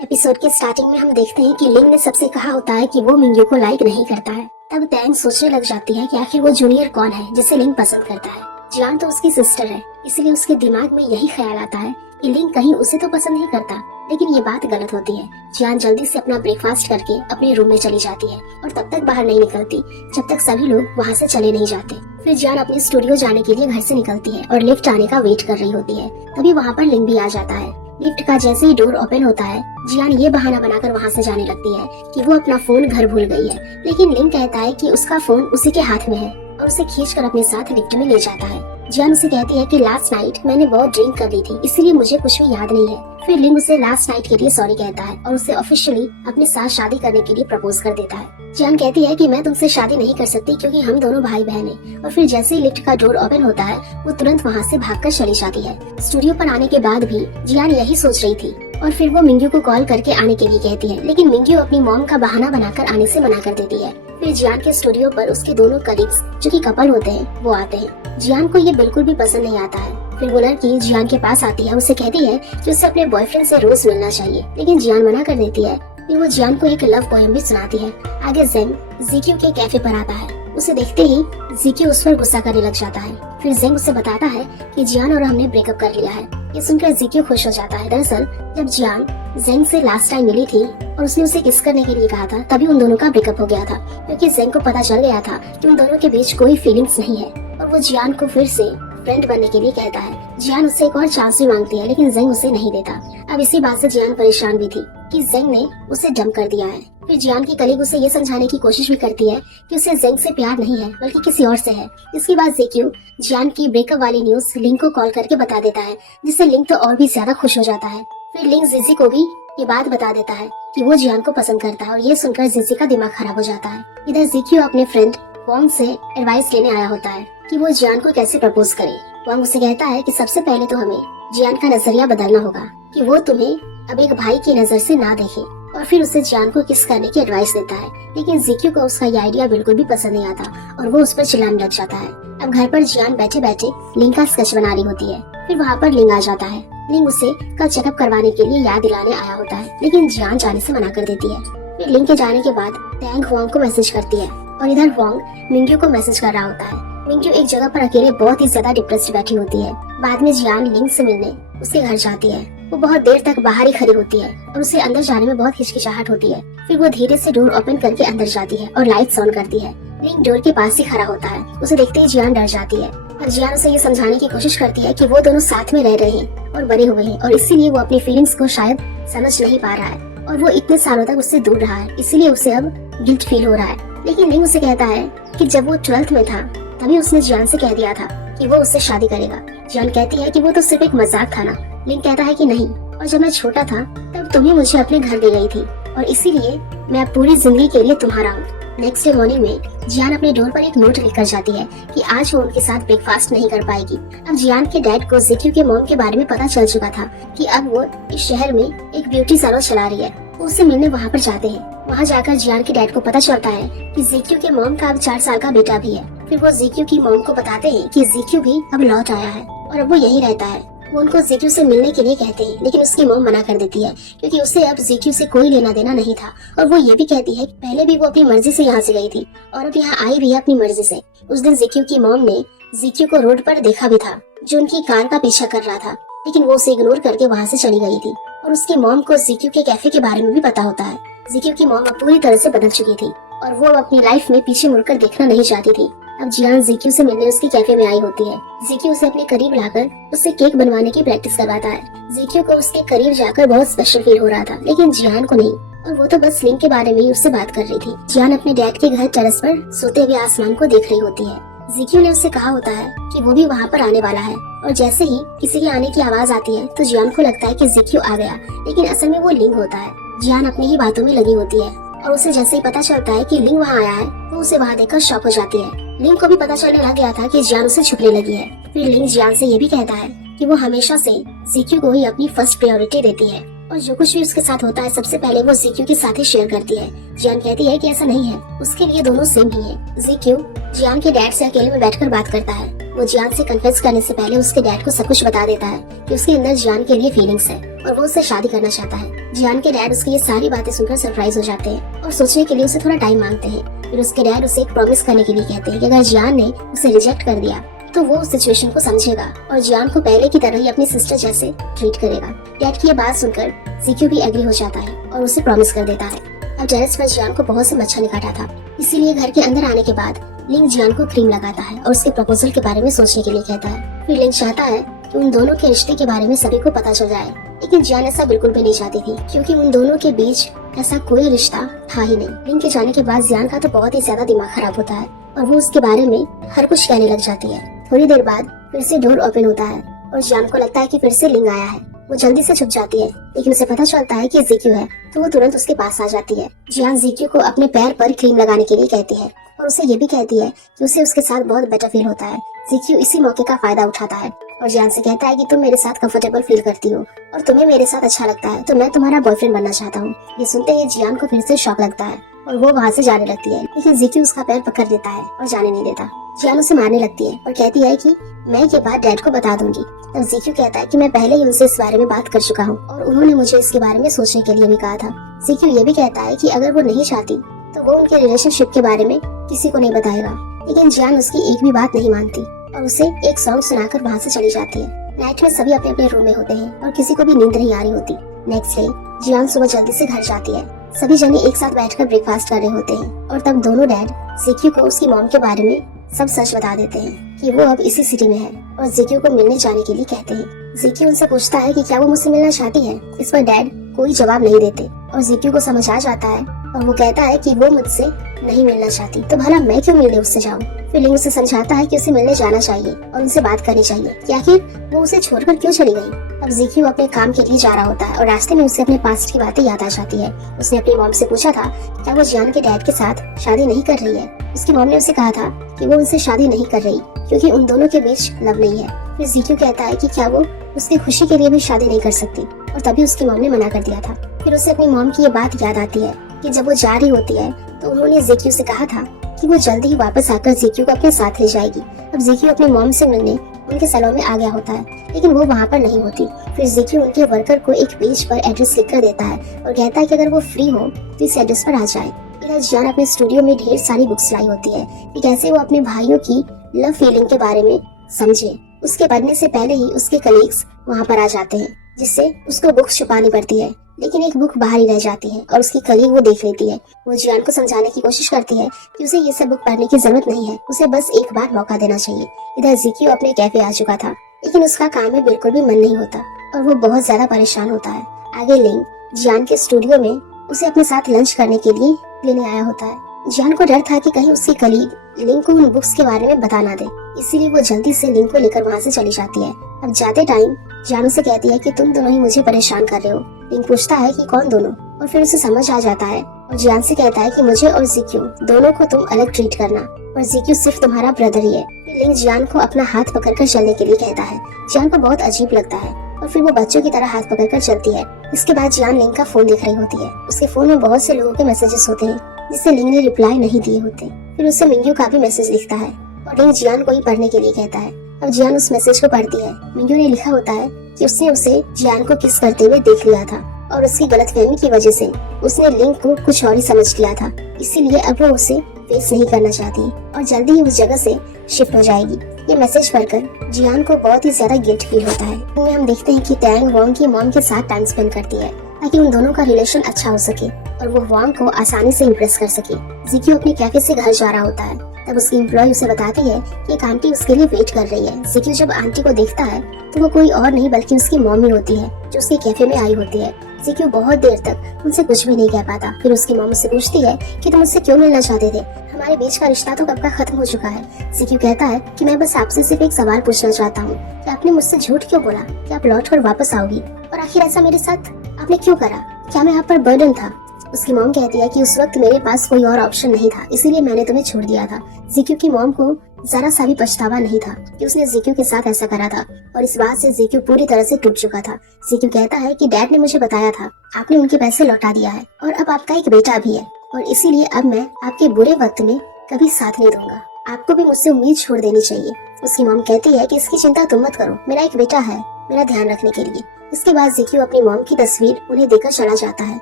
Episode के starting में हम देखते हैं कि लिंग ने सबसे कहा होता है कि वो मिंग्यू को लाइक नहीं करता है। तब टैंग सोचने लग जाती है कि आखिर वो जूनियर कौन है जिसे लिंग पसंद करता है। जियान तो उसकी सिस्टर है, इसलिए उसके दिमाग में यही ख्याल आता है कि लिंग कहीं उसे तो पसंद नहीं करता। लेकिन ये बात गलत होती है। जियान जल्दी से अपना ब्रेकफास्ट करके अपने रूम में चली जाती है और तब तक बाहर नहीं निकलती जब तक सभी लोग वहाँ से चले नहीं जाते। फिर जियान अपने स्टूडियो जाने के लिए घर से निकलती है और लिफ्ट आने का वेट कर रही होती है। तभी वहाँ पर लिंग भी आ जाता है। लिफ्ट का जैसे ही डोर ओपन होता है, जियान ये बहाना बनाकर वहाँ से जाने लगती है कि वो अपना फोन घर भूल गई है। लेकिन लिंग कहता है कि उसका फोन उसी के हाथ में है और उसे खींचकर अपने साथ लिफ्ट में ले जाता है। जियान उसे कहती है कि लास्ट नाइट मैंने बहुत ड्रिंक कर ली थी, इसलिए मुझे कुछ भी याद नहीं है। फिर लिंग उसे लास्ट नाइट के लिए सॉरी कहता है और उसे ऑफिशियली अपने साथ शादी करने के लिए प्रपोज कर देता है। जियान कहती है कि मैं तुमसे शादी नहीं कर सकती क्योंकि हम दोनों भाई बहन हैं। और फिर जैसे ही लिफ्ट का डोर ओपन होता है, वो तुरंत वहाँ से भागकर चली जाती है। स्टूडियो पर आने के बाद भी जियान यही सोच रही थी और फिर वो मिंग्यू को कॉल करके आने के लिए कहती है, लेकिन मिंग्यू अपनी मॉम का बहाना बनाकर आने से मना कर देती है। फिर जियान के स्टूडियो पर उसके दोनों कलीग्स जो कि कपल होते हैं वो आते हैं। जियान को ये बिल्कुल भी पसंद नहीं आता है। फिर वो लड़की जियान के पास आती है, उसे कहती है कि उसे अपने बॉयफ्रेंड से रोज मिलना चाहिए, लेकिन जियान मना कर देती है। फिर वो जियान को एक लव पोएम भी सुनाती है। आगे जेंग जीक्यू के कैफे पर आता है। उसे देखते ही जीक्यू उस पर गुस्सा करने लग जाता है। फिर जेंग उसे बताता है कि जियान और हमने ब्रेकअप कर लिया है। ये सुनकर जीक्यू खुश हो जाता है। दरअसल जब जियान जेंग से लास्ट टाइम मिली थी और उसने उसे किस करने के लिए कहा था, तभी उन दोनों का ब्रेकअप हो गया था, क्योंकि जेंग को पता चल गया था कि उन दोनों के बीच कोई फीलिंग्स नहीं है और वो जियान को फिर से फ्रेंड बनने के लिए कहता है। जियान उससे एक और चांस भी मांगती है, लेकिन जेंग उसे नहीं देता। अब इसी बात से जियान परेशान भी थी कि जेंग ने उसे डंप कर दिया है। फिर जियान की कलीग उसे ये समझाने की कोशिश भी करती है कि उसे जेंग से प्यार नहीं है बल्कि किसी और से है। इसके बाद जीक्यू जियान की ब्रेकअप वाली न्यूज लिंग को कॉल करके बता देता है, जिससे लिंग तो और भी ज्यादा खुश हो जाता है। फिर लिंग जीजी को भी ये बात बता देता है कि वो जियान को पसंद करता है और ये सुनकर जीजी का दिमाग खराब हो जाता है। इधर जीक्यू अपने फ्रेंड वॉन्ग से एडवाइस लेने आया होता है कि वो जियान को कैसे प्रपोज करे। वॉन्ग उसे कहता है कि सबसे पहले तो हमें जियान का नजरिया बदलना होगा कि वो तुम्हें अब एक भाई की नजर से ना देखे, और फिर उसे जियान को किस करने की एडवाइस देता है। लेकिन जीक्यू को उसका ये आइडिया बिल्कुल भी पसंद नहीं आता और वो उस पर चिल्लाने लग जाता है। अब घर पर जियान बैठे बैठे लिंग का स्केच बना रही होती है। फिर वहाँ पर लिंग आ जाता है। लिंग उसे कल चेकअप करवाने के लिए याद दिलाने आया होता है, लेकिन जियान जाने से मना कर देती है। फिर लिंग के जाने के बाद टैंग वॉन्ग को मैसेज करती है और इधर वॉन्ग मिंग्यू को मैसेज कर रहा होता है। मिंग्यू एक जगह पर अकेले बहुत ही ज्यादा डिप्रेस्ड बैठी होती है। बाद में जियान लिंग से मिलने उसके घर जाती है। वो बहुत देर तक बाहर ही खड़ी होती है और उसे अंदर जाने में बहुत हिचकिचाहट होती है। फिर वो धीरे से डोर ओपन करके अंदर जाती है और लाइट्स ऑन करती है। लिंग डोर के पास ही खड़ा होता है। उसे देखते ही जियान डर जाती है और जियान उसे ये समझाने की कोशिश करती है कि वो दोनों साथ में रह रहे हैं और बड़े हुए हैं और इसीलिए वो अपनी फीलिंग्स को शायद समझ नहीं पा रहा है और वो इतने सालों तक उससे दूर रहा है, इसीलिए उसे अब गिल्ट फील हो रहा है। लेकिन लिंग उसे कहता है कि जब वो 12th में था तभी उसने जियान से कह दिया था कि वो उससे शादी करेगा। जियान कहती है कि वो तो सिर्फ एक मजाक था ना। लिंग कहता है कि नहीं, और जब मैं छोटा था तब तुम ही मुझे अपने घर ले गई थी और इसीलिए मैं अब पूरी जिंदगी के लिए तुम्हारा हूँ। नेक्स्ट डे मॉर्निंग में जियान अपने डोर पर एक नोट लिखकर जाती है कि आज वो उनके साथ ब्रेकफास्ट नहीं कर पाएगी। अब जियान के डैड को जीक्यू के मॉम के बारे में पता चल चुका था कि अब वो इस शहर में एक ब्यूटी सैलून चला रही है। वो उसे मिलने वहाँ पर जाते हैं। वहाँ जाकर जियान के डैड को पता चलता है कि जीक्यू के मॉम का अब 4 साल का बेटा भी है। फिर वो जीक्यू की मॉम को बताते हैं कि जीक्यू भी अब लौट आया है और अब वो यही रहता है। वो उनको जीक्यू से मिलने के लिए कहते हैं, लेकिन उसकी मॉम मना कर देती है क्योंकि उसे अब जीक्यू से कोई लेना देना नहीं था। और वो ये भी कहती है कि पहले भी वो अपनी मर्जी से यहाँ से गई थी और अब यहाँ आई भी है अपनी मर्जी से। उस दिन जीक्यू की मॉम ने जीक्यू को रोड पर देखा भी था, जो उनकी कार का पीछा कर रहा था, लेकिन वो उसे इग्नोर करके वहाँ से चली गई थी। और उसकी मॉम को जीक्यू के कैफे के बारे में भी पता होता है। जीक्यू की मॉम अब पूरी तरह से बदल चुकी थी और वो अपनी लाइफ में पीछे मुड़कर देखना नहीं चाहती थी। अब जियान जीक्यू से मिलने उसके कैफे में आई होती है। जीक्यू उसे अपने करीब लाकर उससे केक बनवाने की प्रैक्टिस करवाता है। जीक्यू को उसके करीब जाकर बहुत स्पेशल फील हो रहा था, लेकिन जियान को नहीं, और वो तो बस लिंग के बारे में ही उससे बात कर रही थी। जियान अपने डैड के घर टेरेस पर सोते हुए आसमान को देख रही होती है। जीक्यू ने उससे कहा होता है कि वो भी वहाँ पर आने वाला है और जैसे ही किसी के आने की आवाज आती है तो जियान को लगता है कि जीक्यू आ गया, लेकिन असल में वो लिंग होता है। जियान अपनी ही बातों में लगी होती है और उसे जैसे ही पता चलता है कि लिंग वहाँ आया है तो उसे वहाँ देखकर शॉक हो जाती है। लिंग को भी पता चलने लग गया था कि जियान उसे छुपने लगी है। फिर लिंग जियान से ये भी कहता है कि वो हमेशा से जीक्यू को ही अपनी फर्स्ट प्रायोरिटी देती है और जो कुछ भी उसके साथ होता है सबसे पहले वो जीक्यू के साथ ही शेयर करती है। जियान कहती है कि ऐसा नहीं है, उसके लिए दोनों सेम ही है। जीक्यू जियान के डैड से अकेले में बैठकर बात करता है। वो जियान से कन्फेस करने से पहले उसके डैड को सब कुछ बता देता है कि उसके अंदर जियान के लिए फीलिंग्स है और वो उससे शादी करना चाहता है। जियान के डैड उसकी ये सारी बातें सुनकर सरप्राइज हो जाते हैं और सोचने के लिए उसे थोड़ा टाइम मांगते हैं। फिर उसके डैड उसे एक प्रॉमिस करने के लिए कहते हैं कि अगर जियान ने उसे रिजेक्ट कर दिया तो वो उस सिचुएशन को समझेगा और जियान को पहले की तरह ही अपनी सिस्टर जैसे ट्रीट करेगा। डैड की ये बात सुनकर जीक्यू भी एग्री हो जाता है और उसे प्रॉमिस कर देता है। अब टेरेस पर जियान को बहुत से मच्छर ने काटा था, इसीलिए घर के अंदर आने के बाद लिंग जियान को क्रीम लगाता है और उसके प्रपोजल के बारे में सोचने के लिए कहता है। फिर लिंग चाहता है कि उन दोनों के रिश्ते के बारे में सभी को पता चल जाए, लेकिन जियान ऐसा बिल्कुल भी नहीं चाहती थी क्योंकि उन दोनों के बीच ऐसा कोई रिश्ता था ही नहीं। लिंग के जाने के बाद जियान का तो बहुत ही ज्यादा दिमाग खराब होता है और वो उसके बारे में हर कुछ कहने लग जाती है। थोड़ी देर बाद फिर से डोर ओपन होता है और जियान को लगता है कि फिर से लिंग आया है। वो जल्दी से छुप जाती है, लेकिन उसे पता चलता है कि जीक्यू है तो वो तुरंत उसके पास आ जाती है। जियान जीक्यू को अपने पैर पर क्रीम लगाने के लिए कहती है और उसे ये भी कहती है कि उसे उसके साथ बहुत बेटर फील होता है। जीक्यू इसी मौके का फायदा उठाता है और जियान से कहता है कि तुम मेरे साथ कंफर्टेबल फील करती हो और तुम्हें मेरे साथ अच्छा लगता है, तो मैं तुम्हारा बॉयफ्रेंड बनना चाहता हूँ। ये सुनते ही जियान को फिर से शॉक लगता है और वो वहाँ से जाने लगती है, लेकिन जीक्यू उसका पैर पकड़ लेता है और जाने नहीं देता। जियान उसे मारने लगती है और कहती है कि मैं ये बात डैड को बता दूंगी। तब जीक्यू कहता है कि मैं पहले ही उनसे इस बारे में बात कर चुका हूँ और उन्होंने मुझे इसके बारे में सोचने के लिए भी कहा था। जीक्यू ये भी कहता है कि अगर वो नहीं चाहती तो वो उनके रिलेशनशिप के बारे में किसी को नहीं बताएगा, लेकिन जियान उसकी एक भी बात नहीं मानती और उसे एक सॉन्ग सुनाकर वहाँ से चली जाती है। नाइट में सभी अपने अपने रूम में होते हैं और किसी को भी नींद नहीं आ रही होती। नेक्स्ट डे जियान सुबह जल्दी से घर जाती है। सभी जने एक साथ बैठकर ब्रेकफास्ट कर रहे होते हैं और तब दोनों डैड जीक्यू को उसकी मॉम के बारे में सब सच बता देते हैं कि वो अब इसी सिटी में है और जीक्यू को मिलने जाने के लिए कहते हैं। जीक्यू उनसे पूछता है कि क्या वो मुझसे मिलना चाहती है। इस पर डैड कोई जवाब नहीं देते और जीक्यू को समझ आ जाता है और वो कहता है कि वो मुझसे नहीं मिलना चाहती तो भला मैं क्यों मिलने उससे जाऊँ। फिर लिंग उसे समझाता है कि उसे मिलने जाना चाहिए और उनसे बात करनी चाहिए कि आखिर वो उसे छोड़कर क्यों चली गई। अब जीक्यू अपने काम के लिए जा रहा होता है और रास्ते में उसे अपने पास्ट की बातें याद आ जाती है। उसने अपनी मॉम से पूछा था क्या वो जियान के डैड के साथ शादी नहीं कर रही है। उसकी मॉम ने उसे कहा था कि वो उनसे शादी नहीं कर रही क्योंकि उन दोनों के बीच लव नहीं है। फिर जीक्यू कहता है कि क्या वो उसकी खुशी के लिए भी शादी नहीं कर सकती और तभी उसकी मॉम ने मना कर दिया था। फिर उसे अपनी मॉम की ये बात याद आती है कि जब वो जा रही होती है तो उन्होंने जीक्यू से कहा था कि वो जल्दी ही वापस आकर जीक्यू को अपने साथ ले जाएगी। अब जीक्यू अपनी मॉम से मिलने उनके सैलून में आ गया होता है, लेकिन वो वहाँ पर नहीं होती। फिर जीक्यू उनके वर्कर को एक पेज पर एड्रेस लिखकर देता है और कहता है कि अगर वो फ्री हो तो इस एड्रेस पर आ जाए। इधर जियान अपने स्टूडियो में ढेर सारी बुक्स लाई होती है कि कैसे वो अपने भाइयों की लव फीलिंग के बारे में समझे। उसके पढ़ने से पहले ही उसके कलीग्स वहाँ पर आ जाते हैं, जिससे उसको बुक्स छुपानी पड़ती है, लेकिन एक बुक बाहर ही रह जाती है और उसकी कलीग वो देख लेती है। वो जियान को समझाने की कोशिश करती है कि उसे ये सब बुक पढ़ने की जरूरत नहीं है, उसे बस एक बार मौका देना चाहिए। इधर जीक्यू अपने कैफे आ चुका था, लेकिन उसका काम में बिल्कुल भी मन नहीं होता और वो बहुत ज्यादा परेशान होता है। आगे लिंग जियान के स्टूडियो में उसे अपने साथ लंच करने के लिए लेने आया होता है। जियान को डर था कि कहीं उसकी कलीग लिंग को उन बुक्स के बारे में बता ना दे, इसीलिए वो जल्दी से लिंग को लेकर वहाँ से चली जाती है। अब जाते टाइम जियान उसे कहती है कि तुम दोनों ही मुझे परेशान कर रहे हो। लिंग पूछता है कि कौन दोनों, और फिर उसे समझ आ जाता है और जियान से कहता है कि मुझे और जीक्यू दोनों को तुम अलग ट्रीट करना और जीक्यू सिर्फ तुम्हारा ब्रदर ही है। फिर लिंग जियान को अपना हाथ पकड़कर चलने के लिए कहता है। जियान को बहुत अजीब लगता है और फिर वो बच्चों की तरह हाथ पकड़कर चलती है। इसके बाद जियान लिंग का फोन देख रही होती है। उसके फोन में बहुत से लोगों के मैसेजेस होते हैं जिससे लिंग ने रिप्लाई नहीं दिए होते। फिर उसे मिंग्यू का भी मैसेज दिखता है और लिंग जियान को ही पढ़ने के लिए कहता है। अब जियान उस मैसेज को पढ़ती है। मिंग्यू ने लिखा होता है कि उसने उसे जियान को किस करते हुए देख लिया था और उसकी गलतफहमी की वजह से उसने लिंग को कुछ और ही समझ लिया था, इसीलिए अब वो उसे फेस नहीं करना चाहती और जल्दी ही उस जगह से शिफ्ट हो जाएगी। ये मैसेज पढ़कर जियान को बहुत ही ज्यादा गिल्ट फील होता है। इसमें हम देखते हैं कि टैंग वांग की मॉम के साथ टाइम स्पेंड करती है ताकि उन दोनों का रिलेशन अच्छा हो सके और वो वांग को आसानी से इम्प्रेस कर सके। जीक्यू अपने कैफे से घर जा रहा होता है, तब उसकी एम्प्लॉय उसे बताती है कि एक आंटी उसके लिए वेट कर रही है। जीक्यू जब आंटी को देखता है तो वो कोई और नहीं बल्कि उसकी मॉमी होती है जो उसके कैफे में आई होती है। जीक्यू बहुत देर तक उनसे कुछ भी नहीं कह पाता। फिर उसकी मॉम उससे पूछती है कि तुम मुझसे क्यों मिलना चाहते थे, हमारे बीच का रिश्ता तो कब का खत्म हो चुका है। जीक्यू कहता है कि मैं बस आपसे सिर्फ एक सवाल पूछना चाहता हूँ कि आपने मुझसे झूठ क्यों बोला कि आप लौट कर वापस आओगी, और आखिर ऐसा मेरे साथ आपने क्यों करा, क्या मैं आप पर बर्डन था। उसकी मॉम कहती है कि उस वक्त मेरे पास कोई और ऑप्शन नहीं था, इसीलिए मैंने तुम्हें छोड़ दिया था। जीक्यू की मॉम को जरा सा भी पछतावा नहीं था कि उसने जीक्यू के साथ ऐसा करा था और इस बात से जीक्यू पूरी तरह से टूट चुका था। जीक्यू कहता है कि डैड ने मुझे बताया था आपने उनके पैसे लौटा दिया है और अब आपका एक बेटा भी है और इसीलिए अब मैं आपके बुरे वक्त में कभी साथ नहीं दूंगा, आपको भी मुझसे उम्मीद छोड़ देनी चाहिए। उसकी मॉम कहती है कि इसकी चिंता तुम मत करो, मेरा एक बेटा है मेरा ध्यान रखने के लिए। इसके बाद जिक्यू अपनी मॉम की तस्वीर उन्हें देकर चला जाता है,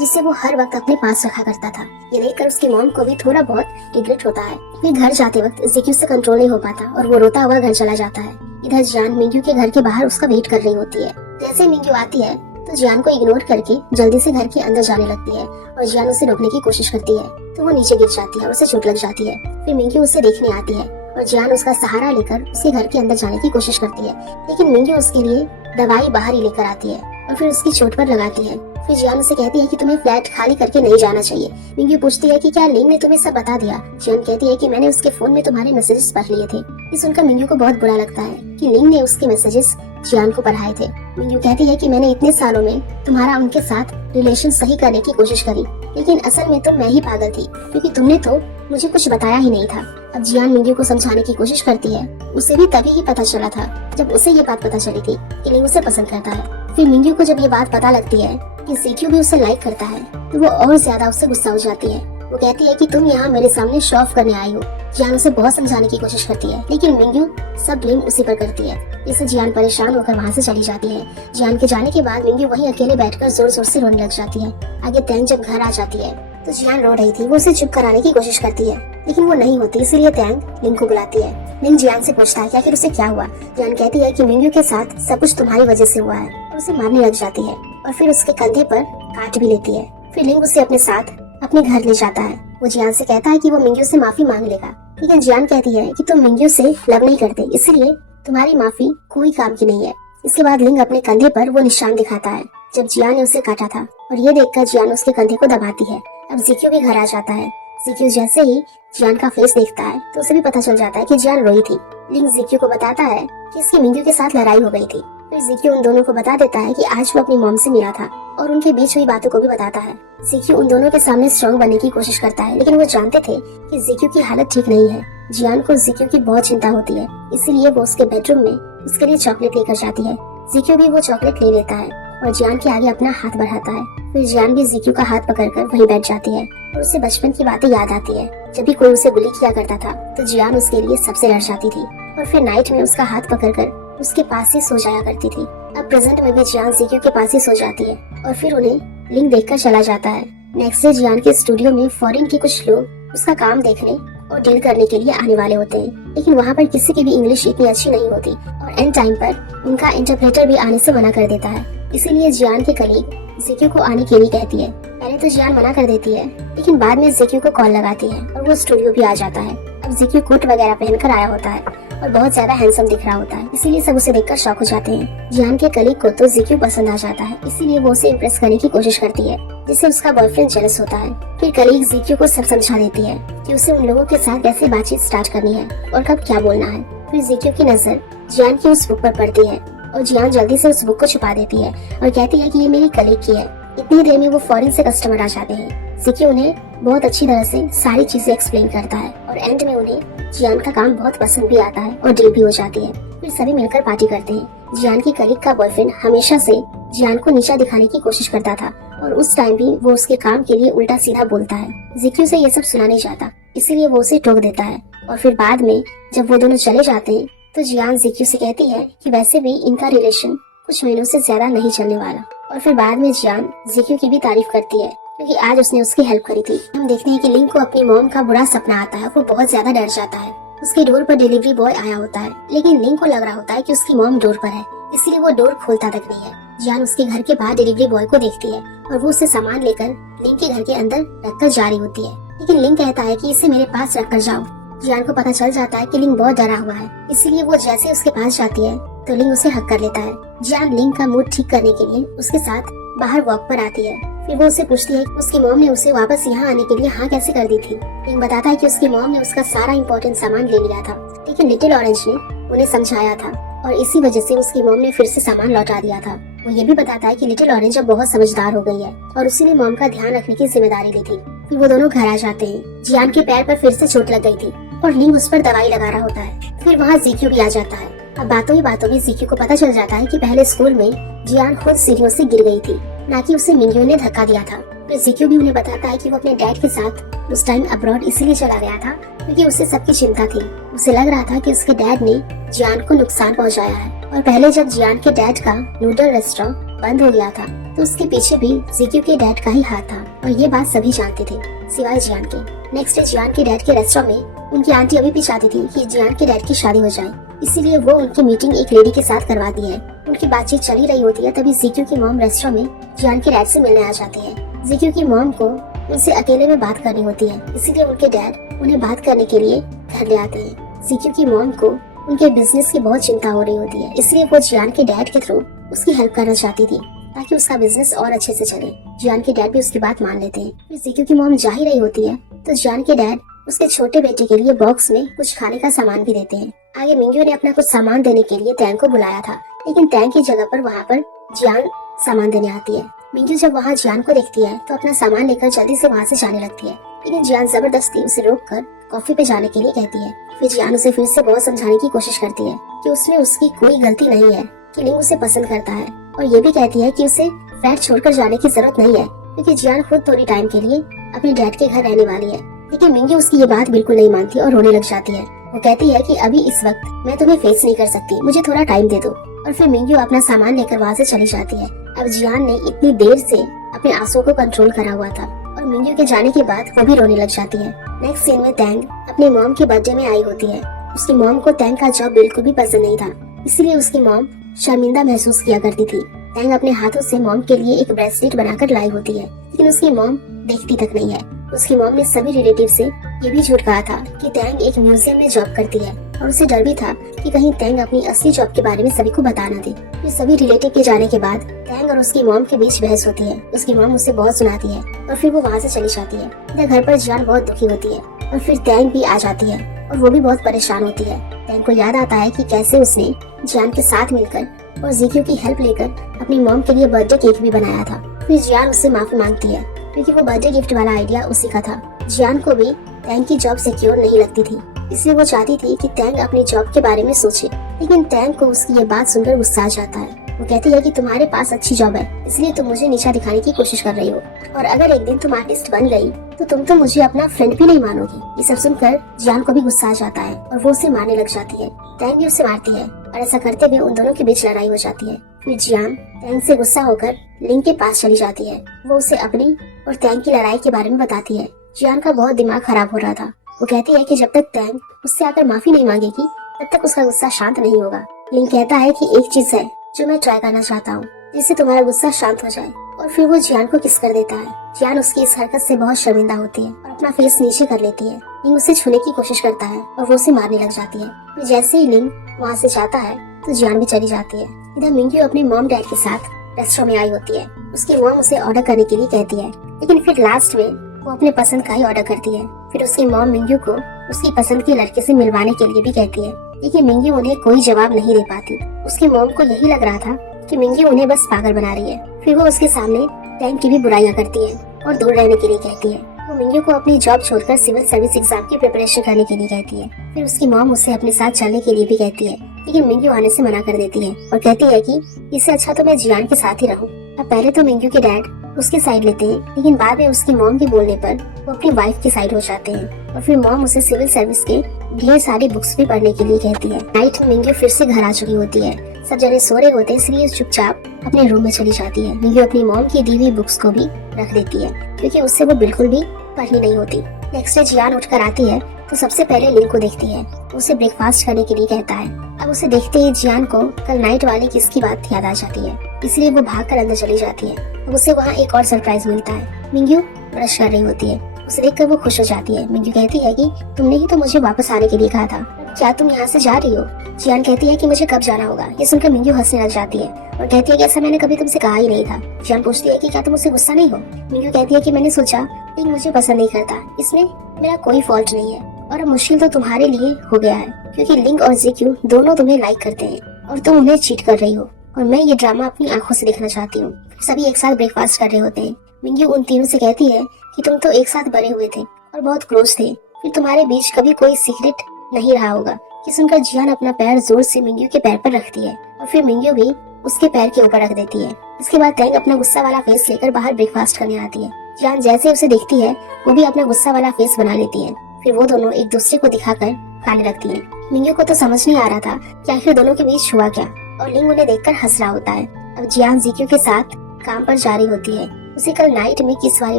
जिससे वो हर वक्त अपने पास रखा करता था। ये देखकर उसकी मॉम को भी थोड़ा बहुत रिग्रेट होता है। फिर घर जाते वक्त जिक्यू से कंट्रोल नहीं हो पाता और वो रोता हुआ घर चला जाता है। इधर जियान मिंग्यू के घर के बाहर उसका वेट कर रही होती है। जैसे मिंग्यू आती है तो जियान को इग्नोर करके जल्दी से घर के अंदर जाने लगती है और जियान उसे रोकने की कोशिश करती है तो वो नीचे गिर जाती है और उसे चोट लग जाती है। फिर मिंग्यू उसे देखने आती है और जियान उसका सहारा लेकर उसके घर के अंदर जाने की कोशिश करती है, लेकिन मिंग्यू उसके लिए दवाई बाहर ही लेकर आती है और फिर उसकी चोट पर लगाती है। फिर जियान उसे कहती है कि तुम्हें फ्लैट खाली करके नहीं जाना चाहिए। मिंग्यू पूछती है कि क्या लिंग ने तुम्हें सब बता दिया। जियान कहती है कि मैंने उसके फोन में तुम्हारे मैसेजेस पढ़ लिए थे। ये सुनकर मिंग्यू को बहुत बुरा लगता है कि लिंग ने उसके मैसेजेस जियान को पढ़ाए थे। मिंग्यू कहती है कि मैंने इतने सालों में तुम्हारा उनके साथ रिलेशन सही करने की कोशिश करी, लेकिन असल में तो मैं ही पागल थी क्योंकि तुमने तो मुझे कुछ बताया ही नहीं था। अब जियान मिंग्यू को समझाने की कोशिश करती है। उसे भी तभी ही पता चला था जब उसे ये बात पता चली थी कि लिंग उसे पसंद करता है। फिर मिंग्यू को जब ये बात पता लगती है कि जिक्यू भी उसे लाइक करता है तो वो और ज्यादा उससे गुस्सा हो जाती है। वो कहती है कि तुम यहाँ मेरे सामने शो ऑफ करने आई हो। जियान उसे बहुत समझाने की कोशिश करती है, लेकिन मिंग्यू सब ब्लेम उसी पर करती है। इससे जियान परेशान होकर वहाँ से चली जाती है। जियान के जाने के बाद मिंग्यू वहीं अकेले बैठकर जोर जोर से रोने लग जाती है। आगे तैंग जब घर आ जाती है तो जियान रो रही थी। वो उसे चुप कराने की कोशिश करती है, लेकिन वो नहीं होती, इसलिए तैंग लिंग को बुलाती है। लिंग जियान से पूछता है कि आखिर उसे क्या हुआ। जियान कहती है कि मिंग्यू के साथ सब कुछ तुम्हारी वजह से हुआ है और उसे मारने लग जाती है और फिर उसके कंधे पर काट भी लेती है। फिर लिंग उसे अपने साथ अपने घर ले जाता है। वो जियान से कहता है कि वो मिंग्यू से माफी मांग लेगा, लेकिन जियान कहती है कि तुम मिंग्यू से लव नहीं करते, इसलिए तुम्हारी माफी कोई काम की नहीं है। इसके बाद लिंग अपने कंधे पर वो निशान दिखाता है जब जियान ने उसे काटा था और ये देखकर जियान उसके कंधे को दबाती है। अब जिक्यू भी घर आ जाता है। जिक्यू जैसे ही जियान का फेस देखता है तो उसे भी पता चल जाता है कि जियान रोई थी। लिंग जिक्यू को बताता है कि इसकी मिंग्यू के साथ लड़ाई हो गई थी। फिर जिक्यू उन दोनों को बता देता है कि आज वो अपनी मॉम से मिला था और उनके बीच हुई बातों को भी बताता है। जिक्यू उन दोनों के सामने स्ट्रॉन्ग बनने की कोशिश करता है, लेकिन वो जानते थे कि जिक्यू की हालत ठीक नहीं है। जियान को जिक्यू की बहुत चिंता होती है, इसीलिए वो उसके बेडरूम में उसके लिए चॉकलेट लेकर जाती है। जिक्यू भी वो चॉकलेट ले लेता है और जियान के आगे अपना हाथ बढ़ाता है। फिर जियान भी जिक्यू का हाथ पकड़कर वहीं बैठ जाती है और उसे बचपन की बातें याद आती है। जब भी कोई उसे बुली किया करता था तो जियान उसके लिए सबसे डर जाती थी और फिर नाइट में उसका हाथ पकड़कर उसके पास ही सो जाया करती थी। अब प्रेजेंट में भी जियान जिक्यू के पास ही सो जाती है और फिर उन्हें लिंग देखकर चला जाता है। नेक्स्ट डे जियान के स्टूडियो में फॉरेन के कुछ लोग उसका काम देखने और डील करने के लिए आने वाले होते हैं, लेकिन वहाँ पर किसी की भी इंग्लिश इतनी अच्छी नहीं होती और एंड टाइम पर उनका इंटरप्रेटर भी आने से मना कर देता है। इसीलिए जियान के कलीग जिक्यू को आने के लिए कहती है। पहले तो जियान मना कर देती है, लेकिन बाद में जिक्यू को कॉल लगाती है और वो स्टूडियो भी आ जाता है। अब जिक्यू कोट वगैरह पहनकर आया होता है और बहुत ज्यादा हैंडसम दिख रहा होता है, इसीलिए सब उसे देखकर शॉक हो जाते हैं। जियान के कलीग को तो जिक्यू पसंद आ जाता है, इसीलिए वो उसे इम्प्रेस करने की कोशिश करती है, जिससे उसका बॉयफ्रेंड जेलस होता है। फिर कलीग जिक्यू को सब समझा देती है कि उसे उन लोगों के साथ कैसे बातचीत स्टार्ट करनी है और कब क्या बोलना है। फिर जिक्यू की नजर जियान की उस बुक पर पड़ती है और जियान जल्दी से उस बुक को छुपा देती है और कहती है कि ये मेरी कलीग की है। इतनी देर में वो फॉरेन से कस्टमर आ जाते हैं। जिक्यू उन्हें बहुत अच्छी तरह से सारी चीजें एक्सप्लेन करता है और एंड में उन्हें जियान का काम बहुत पसंद भी आता है और डील भी हो जाती है। फिर सभी मिलकर पार्टी करते हैं। जियान की कलीग का बॉयफ्रेंड हमेशा से जियान को नीचा दिखाने की कोशिश करता था और उस टाइम भी वो उसके काम के लिए उल्टा सीधा बोलता है। जिक्यू से ये सब सुना नहीं जाता, इसीलिए वो उसे टोक देता है और फिर बाद में जब वो दोनों चले जाते हैं तो जियान जिक्यू से कहती है कि वैसे भी इनका रिलेशन कुछ महीनों से ज्यादा नहीं चलने वाला। और फिर बाद में जियान जिक्यू की भी तारीफ करती है क्योंकि आज उसने उसकी हेल्प करी थी। हम देखते हैं कि लिंग को अपनी मॉम का बुरा सपना आता है। वो बहुत ज्यादा डर जाता है। उसके डोर पर डिलीवरी बॉय आया होता है, लेकिन लिंग को लग रहा होता है कि उसकी मॉम डोर पर है, इसलिए वो डोर खोलता तक नहीं है। जियान उसके घर के बाहर डिलीवरी बॉय को देखती है और वो उसे सामान लेकर लिंग के घर के अंदर रखकर जा रही होती है, लेकिन लिंग कहता है कि इसे मेरे पास रखकर जाओ। जियान को पता चल जाता है कि लिंग बहुत डरा हुआ है, इसीलिए वो जैसे उसके पास जाती है तो लिंग उसे हक कर लेता है। जियान लिंग का मूड ठीक करने के लिए उसके साथ बाहर वॉक पर आती है। फिर वो उसे पूछती है कि उसकी मॉम ने उसे वापस यहाँ आने के लिए हाँ कैसे कर दी थी। लिंग बताता है कि उसकी मॉम ने उसका सारा इम्पोर्टेंट सामान ले लिया था, लेकिन लिटिल ऑरेंज ने उन्हें समझाया था और इसी वजह से उसकी मॉम ने फिर से सामान लौटा दिया था। वो ये भी बताता है कि लिटिल ऑरेंज अब बहुत समझदार हो गई है और उसी ने मॉम का ध्यान रखने की जिम्मेदारी ली थी। फिर वो दोनों घर आ जाते हैं। जियान के पैर पर फिर से चोट लग गई थी और लिंग उस पर दवाई लगा रहा होता है। फिर वहाँ जिक्यू भी आ जाता है। अब बातों ही बातों में जिक्यू को पता चल जाता है कि पहले स्कूल में जियान खुद सीढ़ियों से गिर गई थी, ना कि उसे मिंग्यू ने धक्का दिया था। फिर जिक्यू भी उन्हें बताता है कि वो अपने डैड के साथ उस टाइम अब्रॉड इसलिए चला गया था क्योंकि उसे सबकी चिंता थी। उसे लग रहा था कि उसके डैड ने जियान को नुकसान पहुंचाया है और पहले जब जियान के डैड का नूडल रेस्टोरेंट बंद हो गया था तो उसके पीछे भी जिक्यू के डैड का ही हाथ था और ये बात सभी जानते थे सिवाय जियान के। नेक्स्ट डे जियान के डैड के रेस्टोरेंट में उनकी आंटी अभी भी चाहती थी कि जियान के डैड की शादी हो जाए, इसीलिए वो उनकी मीटिंग एक लेडी के साथ करवाती है। उनकी बातचीत चली रही होती है तभी जिक्यू की मॉम रेस्टोरेंट में जियान के डैड से मिलने आ जाती है। जिक्यू की मॉम को उनसे अकेले में बात करनी होती है, इसीलिए उनके डैड उन्हें बात करने के लिए घर ले आते हैं। जिक्यू की मॉम को उनके बिजनेस की बहुत चिंता हो रही होती है, इसलिए वो जियान के डैड के थ्रू उसकी हेल्प करना चाहती थी ताकि उसका बिजनेस और अच्छे से चले। जियान के डैड भी उसकी बात मान लेते हैं। फिर जिक्यू की मॉम जा ही रही होती है तो जियान के डैड उसके छोटे बेटे के लिए बॉक्स में कुछ खाने का सामान भी देते हैं। आगे मिंग्यू ने अपना कुछ सामान देने के लिए टैंग को बुलाया था, लेकिन टैंग की जगह पर वहाँ पर जियान सामान देने आती है। मिंग्यू जब वहाँ जियान को देखती है तो अपना सामान लेकर जल्दी से वहाँ से जाने लगती है, लेकिन जियान जबरदस्ती उसे रोककर कॉफी पे जाने के लिए कहती है। फिर जियान उसे फिर से बहुत समझाने की कोशिश करती है कि उसमें उसकी कोई गलती नहीं है, कि लिंग उसे पसंद करता है, और ये भी कहती है कि उसे फ्लैट छोड़कर जाने की जरूरत नहीं है क्योंकि जियान खुद थोड़ी टाइम के लिए अपने डैड के घर रहने वाली है। लेकिन मिंग्यू उसकी ये बात बिल्कुल नहीं मानती और रोने लग जाती है। वो कहती है कि अभी इस वक्त मैं तुम्हें फेस नहीं कर सकती, मुझे थोड़ा टाइम दे दो, और फिर मिंग्यू अपना सामान लेकर वहाँ से चली जाती है। अब जियान ने इतनी देर से अपने आंसुओं को कंट्रोल करा हुआ था और मिंग्यू के जाने के बाद वो भी रोने लग जाती है। नेक्स्ट सीन में टैंग अपनी मॉम के बर्थडे में आई होती है। उसकी मॉम को टैंग का जॉब बिल्कुल भी पसंद नहीं था, इसीलिए उसकी मॉम शर्मिंदा महसूस किया करती थी। टैंग अपने हाथों से मॉम के लिए एक ब्रेसलेट बनाकर लाई होती है, लेकिन उसकी मॉम देखती तक नहीं है। उसकी मॉम ने सभी रिलेटिव से ये भी झूठ कहा था कि टैंग एक म्यूजियम में जॉब करती है, और उसे डर भी था कि कहीं टैंग अपनी असली जॉब के बारे में सभी को बता न दे। फिर सभी रिलेटिव के जाने के बाद टैंग और उसकी मॉम के बीच बहस होती है। उसकी मॉम उसे बहुत सुनाती है और फिर वो वहाँ से चली जाती है। इधर घर पर जियान बहुत दुखी होती है और फिर टैंग भी आ जाती है और वो भी बहुत परेशान होती है। टैंग को याद आता है कि कैसे उसने जियान के साथ मिलकर और जिक्यू की हेल्प लेकर अपनी मॉम के लिए बर्थडे केक भी बनाया था। फिर जियान उससे माफी मांगती है क्योंकि वो बर्थडे गिफ्ट वाला आइडिया उसी का था। जियान को भी टैंग की जॉब सिक्योर नहीं लगती थी, इसलिए वो चाहती थी कि टैंग अपनी जॉब के बारे में सोचे, लेकिन टैंग को उसकी ये बात सुनकर गुस्सा आ जाता है। वो कहती है कि तुम्हारे पास अच्छी जॉब है, इसलिए तुम मुझे नीचा दिखाने की कोशिश कर रही हो, और अगर एक दिन तुम आर्टिस्ट बन गई तो तुम तो मुझे अपना फ्रेंड भी नहीं मानोगी। ये सब सुनकर जियान को भी गुस्सा आ जाता है और वो उसे मारने लग जाती है। टैंग भी उसे मारती है और ऐसा करते हुए उन दोनों के बीच लड़ाई हो जाती है। फिर जियान टैंग से गुस्सा होकर लिंग के पास चली जाती है। वो उसे अपनी और टैंग की लड़ाई के बारे में बताती है। जियान का बहुत दिमाग खराब हो रहा था। वो कहती है कि जब तक टैंग उससे आकर माफी नहीं मांगेगी तब तक उसका गुस्सा शांत नहीं होगा। लिंग कहता है कि एक चीज है जो मैं ट्राई करना चाहता हूँ जिससे तुम्हारा गुस्सा शांत हो जाए, और फिर वो जियान को किस कर देता है। जियान उसकी इस हरकत से बहुत शर्मिंदा होती है और अपना फेस नीचे कर लेती है। लिंग उसे छूने की कोशिश करता है और वो उसे मारने लग जाती है। फिर जैसे ही लिंग वहाँ से जाता है तो जियान भी चली जाती है। इधर मिंग्यू अपने मॉम डैड के साथ रेस्टोरेंट में आई होती है। उसकी मॉम उसे ऑर्डर करने के लिए कहती है, लेकिन फिर लास्ट में वो अपने पसंद का ही ऑर्डर करती है। फिर उसकी मॉम मिंग्यू को उसकी पसंद के लड़के से मिलवाने के लिए भी कहती है, लेकिन मिंग्यू उन्हें कोई जवाब नहीं दे पाती। उसकी मॉम को यही लग रहा था कि मिंग्यू उन्हें बस पागल बना रही है। फिर वो उसके सामने टैंग की भी बुराइयां करती है और दूर रहने के लिए कहती है। वो मिंग्यू को अपनी जॉब छोड़कर सिविल सर्विस एग्जाम की प्रिपरेशन करने के लिए कहती है। फिर उसकी मॉम उसे अपने साथ चलने के लिए भी कहती है, लेकिन मिंग्यू आने से मना कर देती है और कहती है कि इससे अच्छा तो मैं जियान के साथ ही रहूं। अब पहले तो मिंग्यू के डैड उसकी साइड लेते हैं, लेकिन बाद में उसकी मॉम के बोलने पर वो अपनी वाइफ की साइड हो जाते हैं, और फिर मॉम उसे सिविल सर्विस के ढेर सारी बुक्स भी पढ़ने के लिए कहती है। नाइट में मिंग्यू फिर से घर आ चुकी होती है। सब जने सो रहे होते हैं, इसलिए चुपचाप अपने रूम में चली जाती है। मिंग्यू अपनी मॉम की दी हुई बुक्स को भी रख देती है क्योंकि उससे वो बिल्कुल भी पढ़नी नहीं होती। नेक्स्ट डे जियान उठकर आती है तो सबसे पहले लिंग को देखती है। उसे ब्रेकफास्ट करने के लिए कहता है। अब उसे देखते ही जियान को कल नाइट वाली किस की बात याद आ जाती है, इसलिए वो भागकर अंदर चली जाती है। अब उसे वहाँ एक और सरप्राइज मिलता है। मिंग्यू ब्रश कर रही होती है। उसे देखकर वो खुश हो जाती है। मिंग्यू कहती है कि तुमने ही तो मुझे वापस आने के लिए कहा था, क्या तुम यहाँ से जा रही हो? जियान कहती है कि मुझे कब जाना होगा। ये सुनकर मिंग्यू हंसने लग जाती है और कहती है कि ऐसा मैंने कभी तुमसे कहा ही नहीं था। जियान पूछती है कि क्या तुम मुझसे गुस्सा नहीं हो? मिंग्यू कहती है कि मैंने सोचा लिंग मुझे पसंद नहीं करता, इसमें मेरा कोई फॉल्ट नहीं है, और अब मुश्किल तो तुम्हारे लिए हो गया है क्योंकि लिंग और जिक्यू दोनों तुम्हें लाइक करते हैं और तुम उन्हें चीट कर रही हो, और मैं ये ड्रामा अपनी आंखों से देखना चाहती हूँ। सभी एक साथ ब्रेकफास्ट कर रहे होते हैं। मिंग्यू उन तीनों से कहती है कि तुम तो एक साथ बड़े हुए थे और बहुत क्लोज थे, फिर तुम्हारे बीच कभी कोई सीक्रेट नहीं रहा होगा। ये सुनकर जियान अपना पैर जोर से मिंग्यू के पैर पर रखती है और फिर मिंग्यू भी उसके पैर के ऊपर रख देती है। इसके बाद टैंग अपना गुस्सा वाला फेस लेकर बाहर ब्रेकफास्ट करने आती है। जियान जैसे उसे देखती है वो भी अपना गुस्सा वाला फेस बना लेती है। फिर वो दोनों एक दूसरे को दिखाकर खाने लगती है। मिंग्यू को तो समझ नहीं आ रहा था कि आखिर दोनों के बीच हुआ क्या, और लिंग उन्हें देखकर हंस रहा होता है। अब जियान जीक्यू के साथ काम पर जा रही होती है। उसे कल नाइट में किस वाली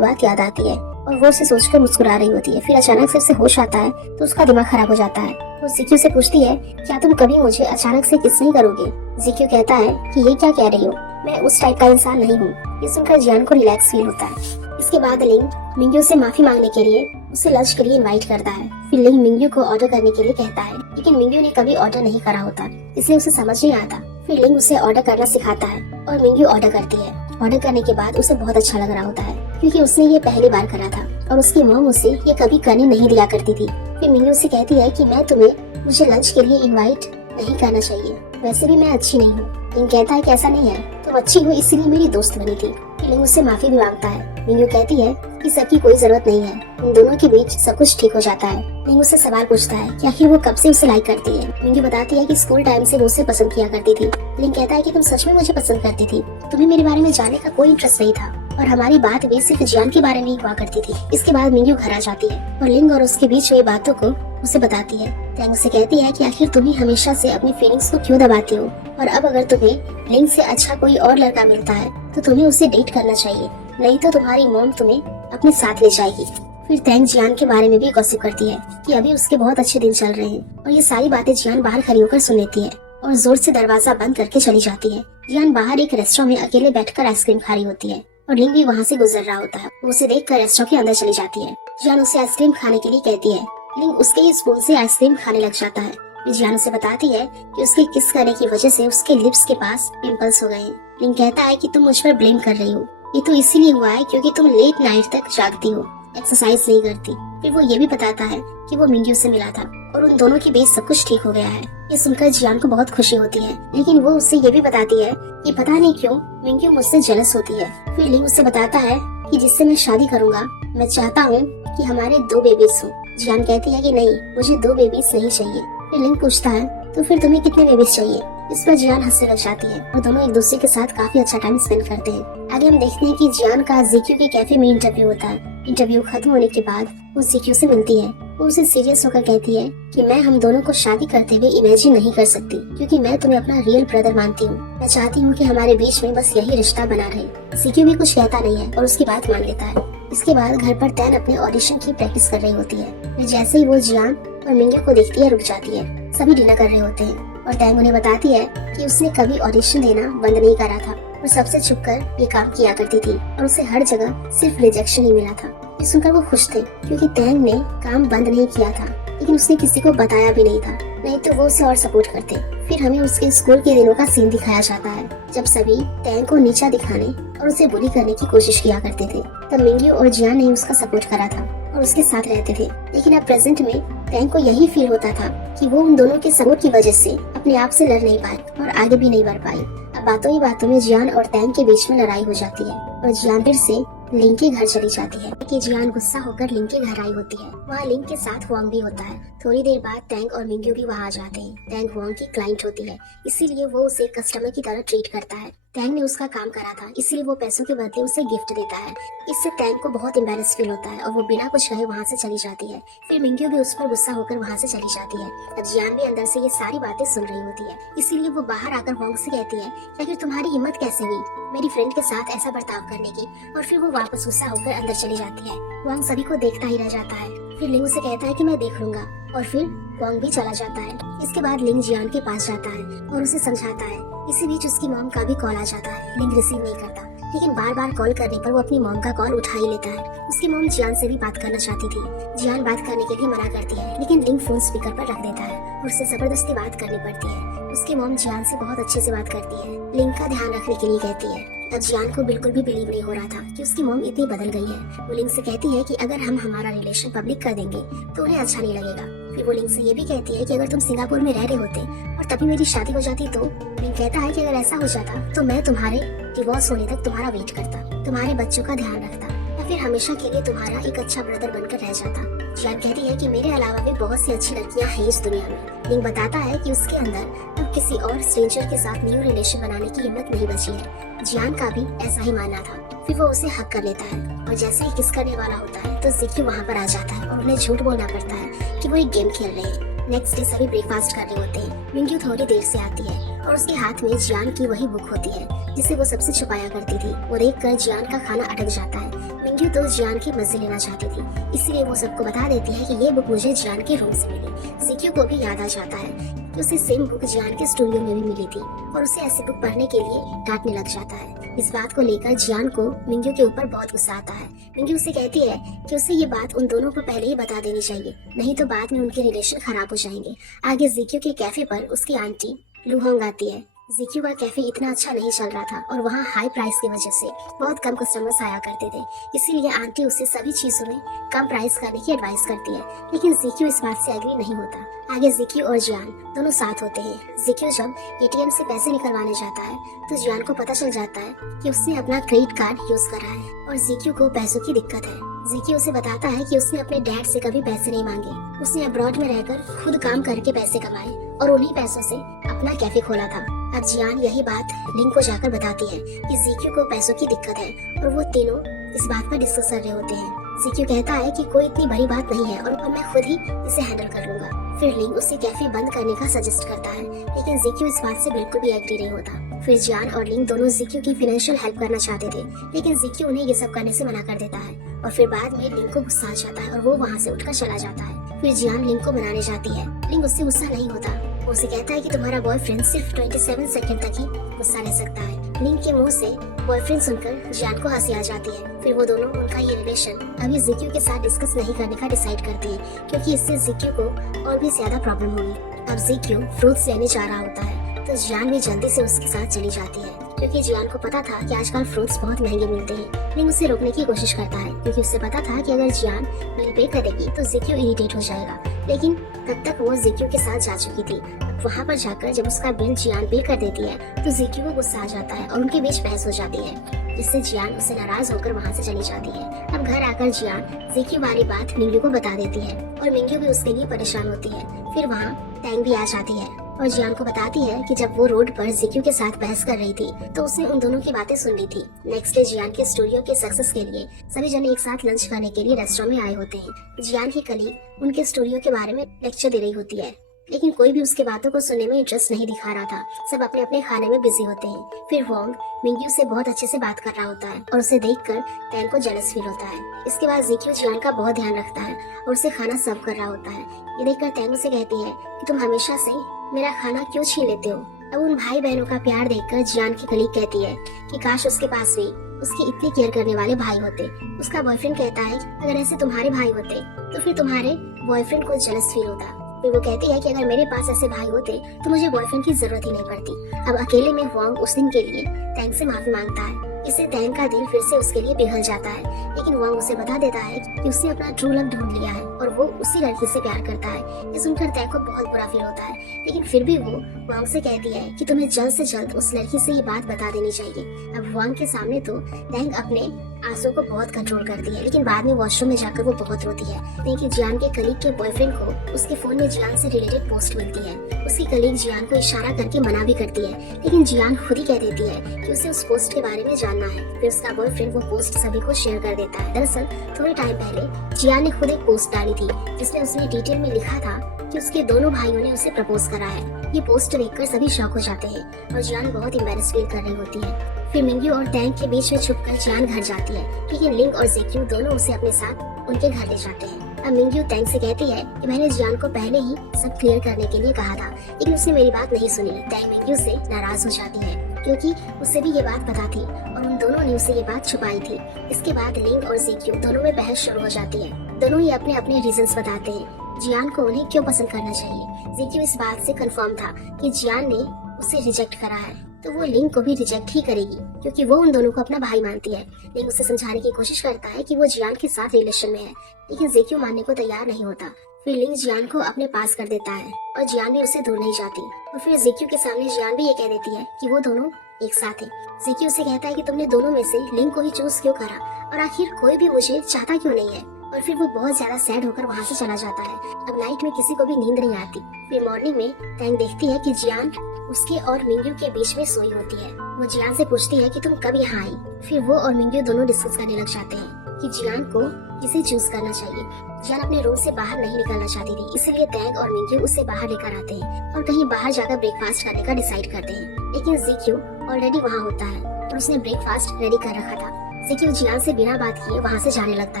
बात याद आती है और वो उसे सोचकर मुस्कुरा रही होती है। फिर अचानक से उसे होश आता है तो उसका दिमाग खराब हो जाता है। वो जीक्यू से पूछती है, क्या तुम कभी मुझे अचानक से किस नहीं करोगे? जीक्यू कहता है कि ये क्या कह रही हो, मैं उस टाइप का इंसान नहीं हूँ। ये सुनकर जियान को रिलैक्स फील होता है। इसके बाद लिंग मिंग्यू से माफी मांगने के लिए उसे लंच के लिए इनवाइट करता है। फिर लिंग मिंग्यू को ऑर्डर करने के लिए कहता है, लेकिन मिंग्यू ने कभी ऑर्डर नहीं करा होता, इसलिए उसे समझ नहीं आता। फिर लिंग उसे ऑर्डर करना सिखाता है और मिंग्यू ऑर्डर करती है। ऑर्डर करने के बाद उसे बहुत अच्छा लग रहा होता है क्योंकि उसने ये पहली बार करा था और उसकी मॉम उसे ये कभी करने नहीं दिया करती थी। फिर मिंग्यू उसे कहती है कि मैं तुम्हें मुझे लंच के लिए इनवाइट नहीं करना चाहिए, वैसे भी मैं अच्छी नहीं हूँ। लिंग कहता है कि ऐसा नहीं है, तुम अच्छी हो इसलिए मेरी दोस्त बनी थी। फिर लिंग उससे माफी भी मांगता है। मिंग्यू कहती है कि सबकी कोई जरूरत नहीं है, उन दोनों के बीच सब कुछ ठीक हो जाता है। लिंग उससे सवाल पूछता है कि आखिर वो कब से उसे लाइक करती है। मिंग्यू बताती है कि स्कूल टाइम से वो उसे पसंद किया करती थी। लिंग कहता है कि तुम सच में मुझे पसंद करती थी, तुम्हें मेरे बारे में जानने का कोई इंटरेस्ट नहीं था और हमारी बात भी सिर्फ जियान के बारे में ही हुआ करती थी। इसके बाद मिंग्यू घर आ जाती है और लिंग और उसके बीच हुई बातों को उसे बताती है। टैंग उसे कहती है कि आखिर तुम ही हमेशा से अपनी फीलिंग्स को क्यों दबाती हो और अब अगर तुम्हें लिंग से अच्छा कोई और लड़का मिलता है तो तुम्हें उसे डेट करना चाहिए, नहीं तो तुम्हारी मॉम तुम्हें अपने साथ ले जाएगी। फिर टैंग जियान के बारे में भी गॉसिप करती है कि अभी उसके बहुत अच्छे दिन चल रहे हैं और ये सारी बातें जियान बाहर खड़ी होकर सुन लेती है और जोर से दरवाजा बंद करके चली जाती है। जियान बाहर एक रेस्टोरेंट में अकेले बैठकर आइसक्रीम खा रही होती है और लिंग भी वहाँ से गुजर रहा होता है। वो उसे देखकर रेस्टोरेंट के अंदर चली जाती है। जियान उसे आइसक्रीम खाने के लिए कहती है। लिंग उसके स्पून से आइसक्रीम खाने लग जाता है। जियान उसे बताती है कि उसके किस करने की वजह से उसके लिप्स के पास पिंपल्स हो गए हैं। लिंग कहता है कि तुम मुझ पर ब्लेम कर रही हो, ये तो इसीलिए हुआ है क्योंकि तुम लेट नाइट तक जागती हो, एक्सरसाइज नहीं करती। फिर वो ये भी बताता है कि वो मिंग्यू से मिला था और उन दोनों के बीच सब कुछ ठीक हो गया है। ये सुनकर जियान को बहुत खुशी होती है, लेकिन वो उससे ये भी बताती है कि पता नहीं क्यों मिंग्यू मुझसे जेलस होती है। फिर लिंग उससे बताता है कि जिससे मैं शादी करूंगा मैं चाहता हूँ कि हमारे 2 बेबीज हो। जियान कहती है कि नहीं, मुझे 2 बेबीज नहीं चाहिए। फिर लिंग पूछता है तो फिर तुम्हें कितने बेबीज चाहिए? इस पर जियान हंसने लग जाती है और दोनों एक दूसरे के साथ काफी अच्छा टाइम स्पेंड करते हैं। आगे हम देखते हैं कि जियान का जीक्यू के कैफे में इंटरव्यू होता है। इंटरव्यू खत्म होने के बाद वो जीक्यू से मिलती है। वो उसे सीरियस होकर कहती है कि मैं हम दोनों को शादी करते हुए इमेजिन नहीं कर सकती क्योंकि मैं तुम्हें अपना रियल ब्रदर मानती हूँ। मैं चाहती हूँ कि हमारे बीच में बस यही रिश्ता बना रहे। जीक्यू भी कुछ कहता नहीं है और उसकी बात मान लेता है। इसके बाद घर पर टैन अपने ऑडिशन की प्रैक्टिस कर रही होती है। फिर जैसे ही वो जियान और मिंग्यू को देखती है रुक जाती है। सभी डिनर कर रहे होते हैं और टैंग उन्हें बताती है कि उसने कभी ऑडिशन देना बंद नहीं करा था और सबसे छुपकर ये काम किया करती थी और उसे हर जगह सिर्फ रिजेक्शन ही मिला था। ये सुनकर वो खुश थे क्योंकि टैंग ने काम बंद नहीं किया था, लेकिन उसने किसी को बताया भी नहीं था, नहीं तो वो उसे और सपोर्ट करते। फिर हमें उसके स्कूल के दिनों का सीन दिखाया जाता है जब सभी टैंग को नीचा दिखाने और उसे बुली करने की कोशिश किया करते थे। तब मिंग्यू और जियान ने उसका सपोर्ट करा था और उसके साथ रहते थे। लेकिन अब प्रेजेंट में टैंग को यही फील होता था कि वो उन दोनों के सपोर्ट की वजह से अपने आप से लड़ नहीं पाई और आगे भी नहीं बढ़ पाई। अब बातों ही बातों में जियान और टैंग के बीच में लड़ाई हो जाती है और जियान फिर से लिंग के घर चली जाती है कि जियान गुस्सा होकर लिंग के घर आई होती है। वहाँ लिंग के साथ हुआंग भी होता है। थोड़ी देर बाद टैंग और मिंग्यू भी वहाँ आ जाते हैं। टैंग हुआंग की क्लाइंट होती है, इसीलिए वो उसे कस्टमर की तरह ट्रीट करता है। टैंग ने उसका काम करा था, इसीलिए वो पैसों के बदले उसे गिफ्ट देता है। इससे टैंग को बहुत एम्बैरेस फील होता है और वो बिना कुछ कहे वहाँ से चली जाती है। फिर मिंग्यू भी उस पर गुस्सा होकर वहाँ से चली जाती है। अब जियान भी अंदर से ये सारी बातें सुन रही होती है, इसीलिए वो बाहर आकर हुआंग से कहती है कि आखिर तुम्हारी हिम्मत कैसे हुई मेरी फ्रेंड के साथ ऐसा बर्ताव करने की, और फिर वो वापस गुस्सा होकर अंदर चली जाती है। हुआंग सभी को देखता ही रह जाता है। फिर लिंग उसे कहता है कि मैं देख लूंगा और फिर हुआंग भी चला जाता है। इसके बाद लिंग जियान के पास जाता है और उसे समझाता है। इसी बीच उसकी मॉम का भी कॉल आ जाता है। लिंग रिसीव नहीं करता, लेकिन बार बार कॉल करने पर वो अपनी मॉम का कॉल उठा ही लेता है। उसकी मॉम जियान से भी बात करना चाहती थी। जियान बात करने के लिए मना करती है, लेकिन लिंग फोन स्पीकर पर रख देता है और उससे जबरदस्ती बात करनी पड़ती है। उसकी मॉम जियान से बहुत अच्छे से बात करती है, लिंग का ध्यान रखने के लिए कहती है। अब जियान को बिल्कुल भी बिलीव नहीं हो रहा था कि उसकी मॉम इतनी बदल गई है। वो लिंग से कहती है कि अगर हम हमारा रिलेशन पब्लिक कर देंगे तो उन्हें अच्छा नहीं लगेगा। फिर वो लिंग से ये भी कहती है कि अगर तुम सिंगापुर में रह रहे होते और तभी मेरी शादी हो जाती तो। लिंग कहता है कि अगर ऐसा हो जाता तो मैं तुम्हारे डिवोर्स होने तक तुम्हारा वेट करता, तुम्हारे बच्चों का ध्यान रखता या फिर हमेशा के लिए तुम्हारा एक अच्छा ब्रदर बनकर रह जाता। जियान कहती है कि मेरे अलावा भी बहुत सी अच्छी लड़कियां हैं इस दुनिया में। लिंग बताता है कि उसके अंदर अब किसी और स्ट्रेंजर के साथ न्यू रिलेशन बनाने की हिम्मत नहीं बची है। जियान का भी ऐसा ही मानना था। फिर वो उसे हक कर लेता है और जैसे ही किस करने वाला होता है तो जिक्यू वहाँ पर आ जाता है और उन्हें झूठ बोलना पड़ता है कि वो एक गेम खेल रहे हैं। नेक्स्ट डे सभी ब्रेकफास्ट कर रहे होते हैं। मिंग्यू थोड़ी देर से आती है और उसके हाथ में जियान की वही बुक होती है जिसे वो सबसे छुपाया करती थी। वो देखकर जियान का खाना अटक जाता है। मिंग्यू तो जियान की मजे लेना चाहती थी, इसलिए वो सबको बता देती है कि ये बुक मुझे जियान के रूम से मिली। जिक्यू को भी याद आ जाता है कि उसे सेम बुक जियान के स्टूडियो में भी मिली थी और उसे ऐसी बुक पढ़ने के लिए डांटने लग जाता है। इस बात को लेकर जियान को मिंग्यू के ऊपर बहुत गुस्सा आता है। मिंग्यू उसे कहती है कि उसे ये बात उन दोनों को पहले ही बता देनी चाहिए, नहीं तो बाद में उनके रिलेशन खराब हो जाएंगे। आगे जिक्यू के कैफे पर उसकी आंटी लुहोंग आती है। जिक्यू का कैफे इतना अच्छा नहीं चल रहा था और वहाँ हाई प्राइस की वजह से बहुत कम कस्टमर्स आया करते थे, इसीलिए आंटी उसे सभी चीजों में कम प्राइस करने की एडवाइस करती है। लेकिन जिक्यू इस बात से एग्री नहीं होता। आगे जिक्यू और जियान दोनों साथ होते हैं। जिक्यू जब एटीएम से पैसे निकलवाने जाता है तो जियान को पता चल जाता है कि उसने अपना क्रेडिट कार्ड यूज करा है और जिक्यू को पैसों की दिक्कत है। जिक्यू उसे बताता है कि उसने अपने डैड से कभी पैसे नहीं मांगे, उसने अब्रॉड में रहकर खुद काम करके पैसे कमाए और उन्हीं पैसों से अपना कैफे खोला था। अब जियान यही बात लिंग को जाकर बताती है कि जिक्यू को पैसों की दिक्कत है और वो तीनों इस बात पर डिस्कस कर रहे होते हैं। जिक्यू कहता है कि कोई इतनी बड़ी बात नहीं है और मैं खुद ही इसे हैंडल कर लूंगा। फिर लिंग उसे कैफे बंद करने का सजेस्ट करता है, लेकिन जिक्यू इस बात से बिल्कुल भी एग्री नहीं होता। फिर जियान और लिंग दोनों जिक्यू की फाइनेंशियल हेल्प करना चाहते थे, लेकिन जिक्यू उन्हें ये सब करने से मना कर देता है और फिर बाद में लिंग को गुस्सा आ जाता है और वो वहाँ से उठकर चला जाता है। फिर जियान लिंग को मनाने जाती है। लिंग उससे गुस्सा नहीं होता, वो उसे कहता है कि तुम्हारा बॉयफ्रेंड सिर्फ 27 सेकंड तक ही गुस्सा रह सकता है। लिंग के मुंह से बॉयफ्रेंड सुनकर जियान को हंसी आ जाती है। फिर वो दोनों उनका ये रिलेशन अभी जिक्यू के साथ डिस्कस नहीं करने का डिसाइड करते हैं, क्योंकि इससे जिक्यू को और भी ज्यादा प्रॉब्लम होगी। अब जिक्यू फ्रूट्स लेने जा रहा होता है तो जियान भी जल्दी से उसके साथ चली जाती है, क्योंकि जियान को पता था कि आजकल फ्रूट्स बहुत महंगे मिलते हैं। लिंग उसे रोकने की कोशिश करता है, क्योंकि उसे पता था कि अगर जियान बिल पे करेगी तो जिक्यू इरिटेट हो जाएगा। लेकिन तब तक वो जिक्यू के साथ जा चुकी थी। अब वहाँ पर जाकर जब उसका बिल जियान पे कर देती है तो जिक्यू को गुस्सा आ जाता है और उनके बीच बहस हो जाती है, जिससे जियान उसे नाराज होकर वहाँ से चली जाती है। अब घर आकर जियान जिक्यू वाली बात मिंग्यू को बता देती है और मिंग्यू भी उसके लिए परेशान होती है। फिर वहाँ टैंग भी आ जाती है और जियान को बताती है कि जब वो रोड पर जिक्यू के साथ बहस कर रही थी तो उसने उन दोनों की बातें सुन ली थी। नेक्स्ट डे जियान के स्टूडियो के सक्सेस के लिए सभी जने एक साथ लंच करने के लिए रेस्टोरेंट में आए होते हैं। जियान की कलीग उनके स्टूडियो के बारे में लेक्चर दे रही होती है, लेकिन कोई भी उसके बातों को सुनने में इंटरेस्ट नहीं दिखा रहा था। सब अपने अपने खाने में बिजी होते हैं। फिर वोंग मिंग्यू से बहुत अच्छे से बात कर रहा होता है और उसे देखकर टैंग को जेलस फील होता है। इसके बाद जिक्यू जियान का बहुत ध्यान रखता है और उसे खाना सर्व कर रहा होता है। ये देखकर टैंग उसे कहती है कि तुम हमेशा से मेरा खाना क्यों छीन लेते हो। अब उन भाई बहनों का प्यार देखकर जियान की कलीग कहती है कि काश उसके पास भी उसकी इतनी केयर करने वाले भाई होते। उसका बॉयफ्रेंड कहता है अगर ऐसे तुम्हारे भाई होते तो फिर तुम्हारे बॉयफ्रेंड को जेलस फील होता। फिर वो कहती है कि अगर मेरे पास ऐसे भाई होते तो मुझे बॉयफ्रेंड की जरूरत ही नहीं पड़ती। अब अकेले में वोंग उस दिन के लिए टैंग से माफी मांगता है। इससे टैंग का दिल फिर से उसके लिए पिघल जाता है, लेकिन वोंग उसे बता देता है कि उसने अपना ट्रू लव ढूंढ लिया है और वो उसी लड़की से प्यार करता है। ये सुनकर टैंग को बहुत बुरा फील होता है, लेकिन फिर भी वो वोंग से कहती है कि तुम्हें जल्द से जल्द उस लड़की से ये बात बता देनी चाहिए। अब वोंग के सामने तो टैंग अपने आंसू को बहुत कंट्रोल करती है, लेकिन बाद में वॉशरूम में जाकर वो बहुत रोती है। देखिए जियान के कलीग के बॉयफ्रेंड को उसके फोन में जियान से रिलेटेड पोस्ट मिलती है। उसकी कलीग जियान को इशारा करके मना भी करती है, लेकिन जियान खुद ही कह देती है कि उसे उस पोस्ट के बारे में जानना है। फिर उसका बॉयफ्रेंड वो पोस्ट सभी को शेयर कर देता है। दरअसल थोड़े टाइम पहले जियान ने खुद एक पोस्ट डाली थी जिसमें उसने डिटेल में लिखा था कि उसके दोनों भाइयों ने उसे प्रपोज करा है। ये पोस्ट देखकर सभी शॉक हो जाते हैं और जियान बहुत एम्बैरेस फील कर रही होती है। फिर मिंग्यू और टैंग के बीच में छुपकर जियान घर जाती है, लेकिन लिंग और जिक्यू दोनों उसे अपने साथ उनके घर ले जाते हैं। अब मिंग्यू टैंग से कहती है कि मैंने जियान को पहले ही सब क्लियर करने के लिए कहा था, लेकिन उसने मेरी बात नहीं सुनी। टैंग मिंग्यू से नाराज हो जाती है क्योंकि उसे भी ये बात पता थी और उन दोनों ने उसे ये बात छुपाई थी। इसके बाद लिंग और जिक्यू दोनों में बहस शुरू हो जाती है। दोनों ही अपने अपने रीजंस बताते हैं जियान को उन्हें क्यों पसंद करना चाहिए। जिक्यू इस बात से कंफर्म था कि जियान ने उसे रिजेक्ट करा है तो वो लिंग को भी रिजेक्ट ही करेगी, क्योंकि वो उन दोनों को अपना भाई मानती है। लिंग उसे समझाने की कोशिश करता है कि वो जियान के साथ रिलेशन में है, लेकिन जिक्यू मानने को तैयार नहीं होता। फिर लिंग जियान को अपने पास कर देता है और जियान भी उससे दूर नहीं जाती। और फिर जिक्यू के सामने जियान भी ये कह देती है कि वो दोनों एक साथ है। जिक्यू उसे कहता है कि तुमने दोनों में से लिंग को ही चूज क्यों करा और आखिर कोई भी मुझे चाहता क्यों नहीं है। और फिर वो बहुत ज्यादा सैड होकर वहाँ से चला जाता है। अब नाइट में किसी को भी नींद नहीं आती। फिर मॉर्निंग में टैंग देखती है कि जियान उसके और मिंग्यू के बीच में सोई होती है। वो जियान से पूछती है कि तुम कब यहाँ आई। फिर वो और मिंग्यू दोनों डिस्कस करने लग जाते हैं। कि जियान को किसे चूज करना चाहिए। जियान अपने रूम से बाहर नहीं निकलना चाहती थी, इसीलिए तैंग और मिंग्यू उसे बाहर लेकर आते हैं और कहीं बाहर जाकर ब्रेकफास्ट करने का डिसाइड करते हैं। लेकिन जिक्यू ऑलरेडी वहाँ होता है और उसने ब्रेकफास्ट रेडी कर रखा था। जिक्यू जियान से बिना बात किए वहाँ से जाने लगता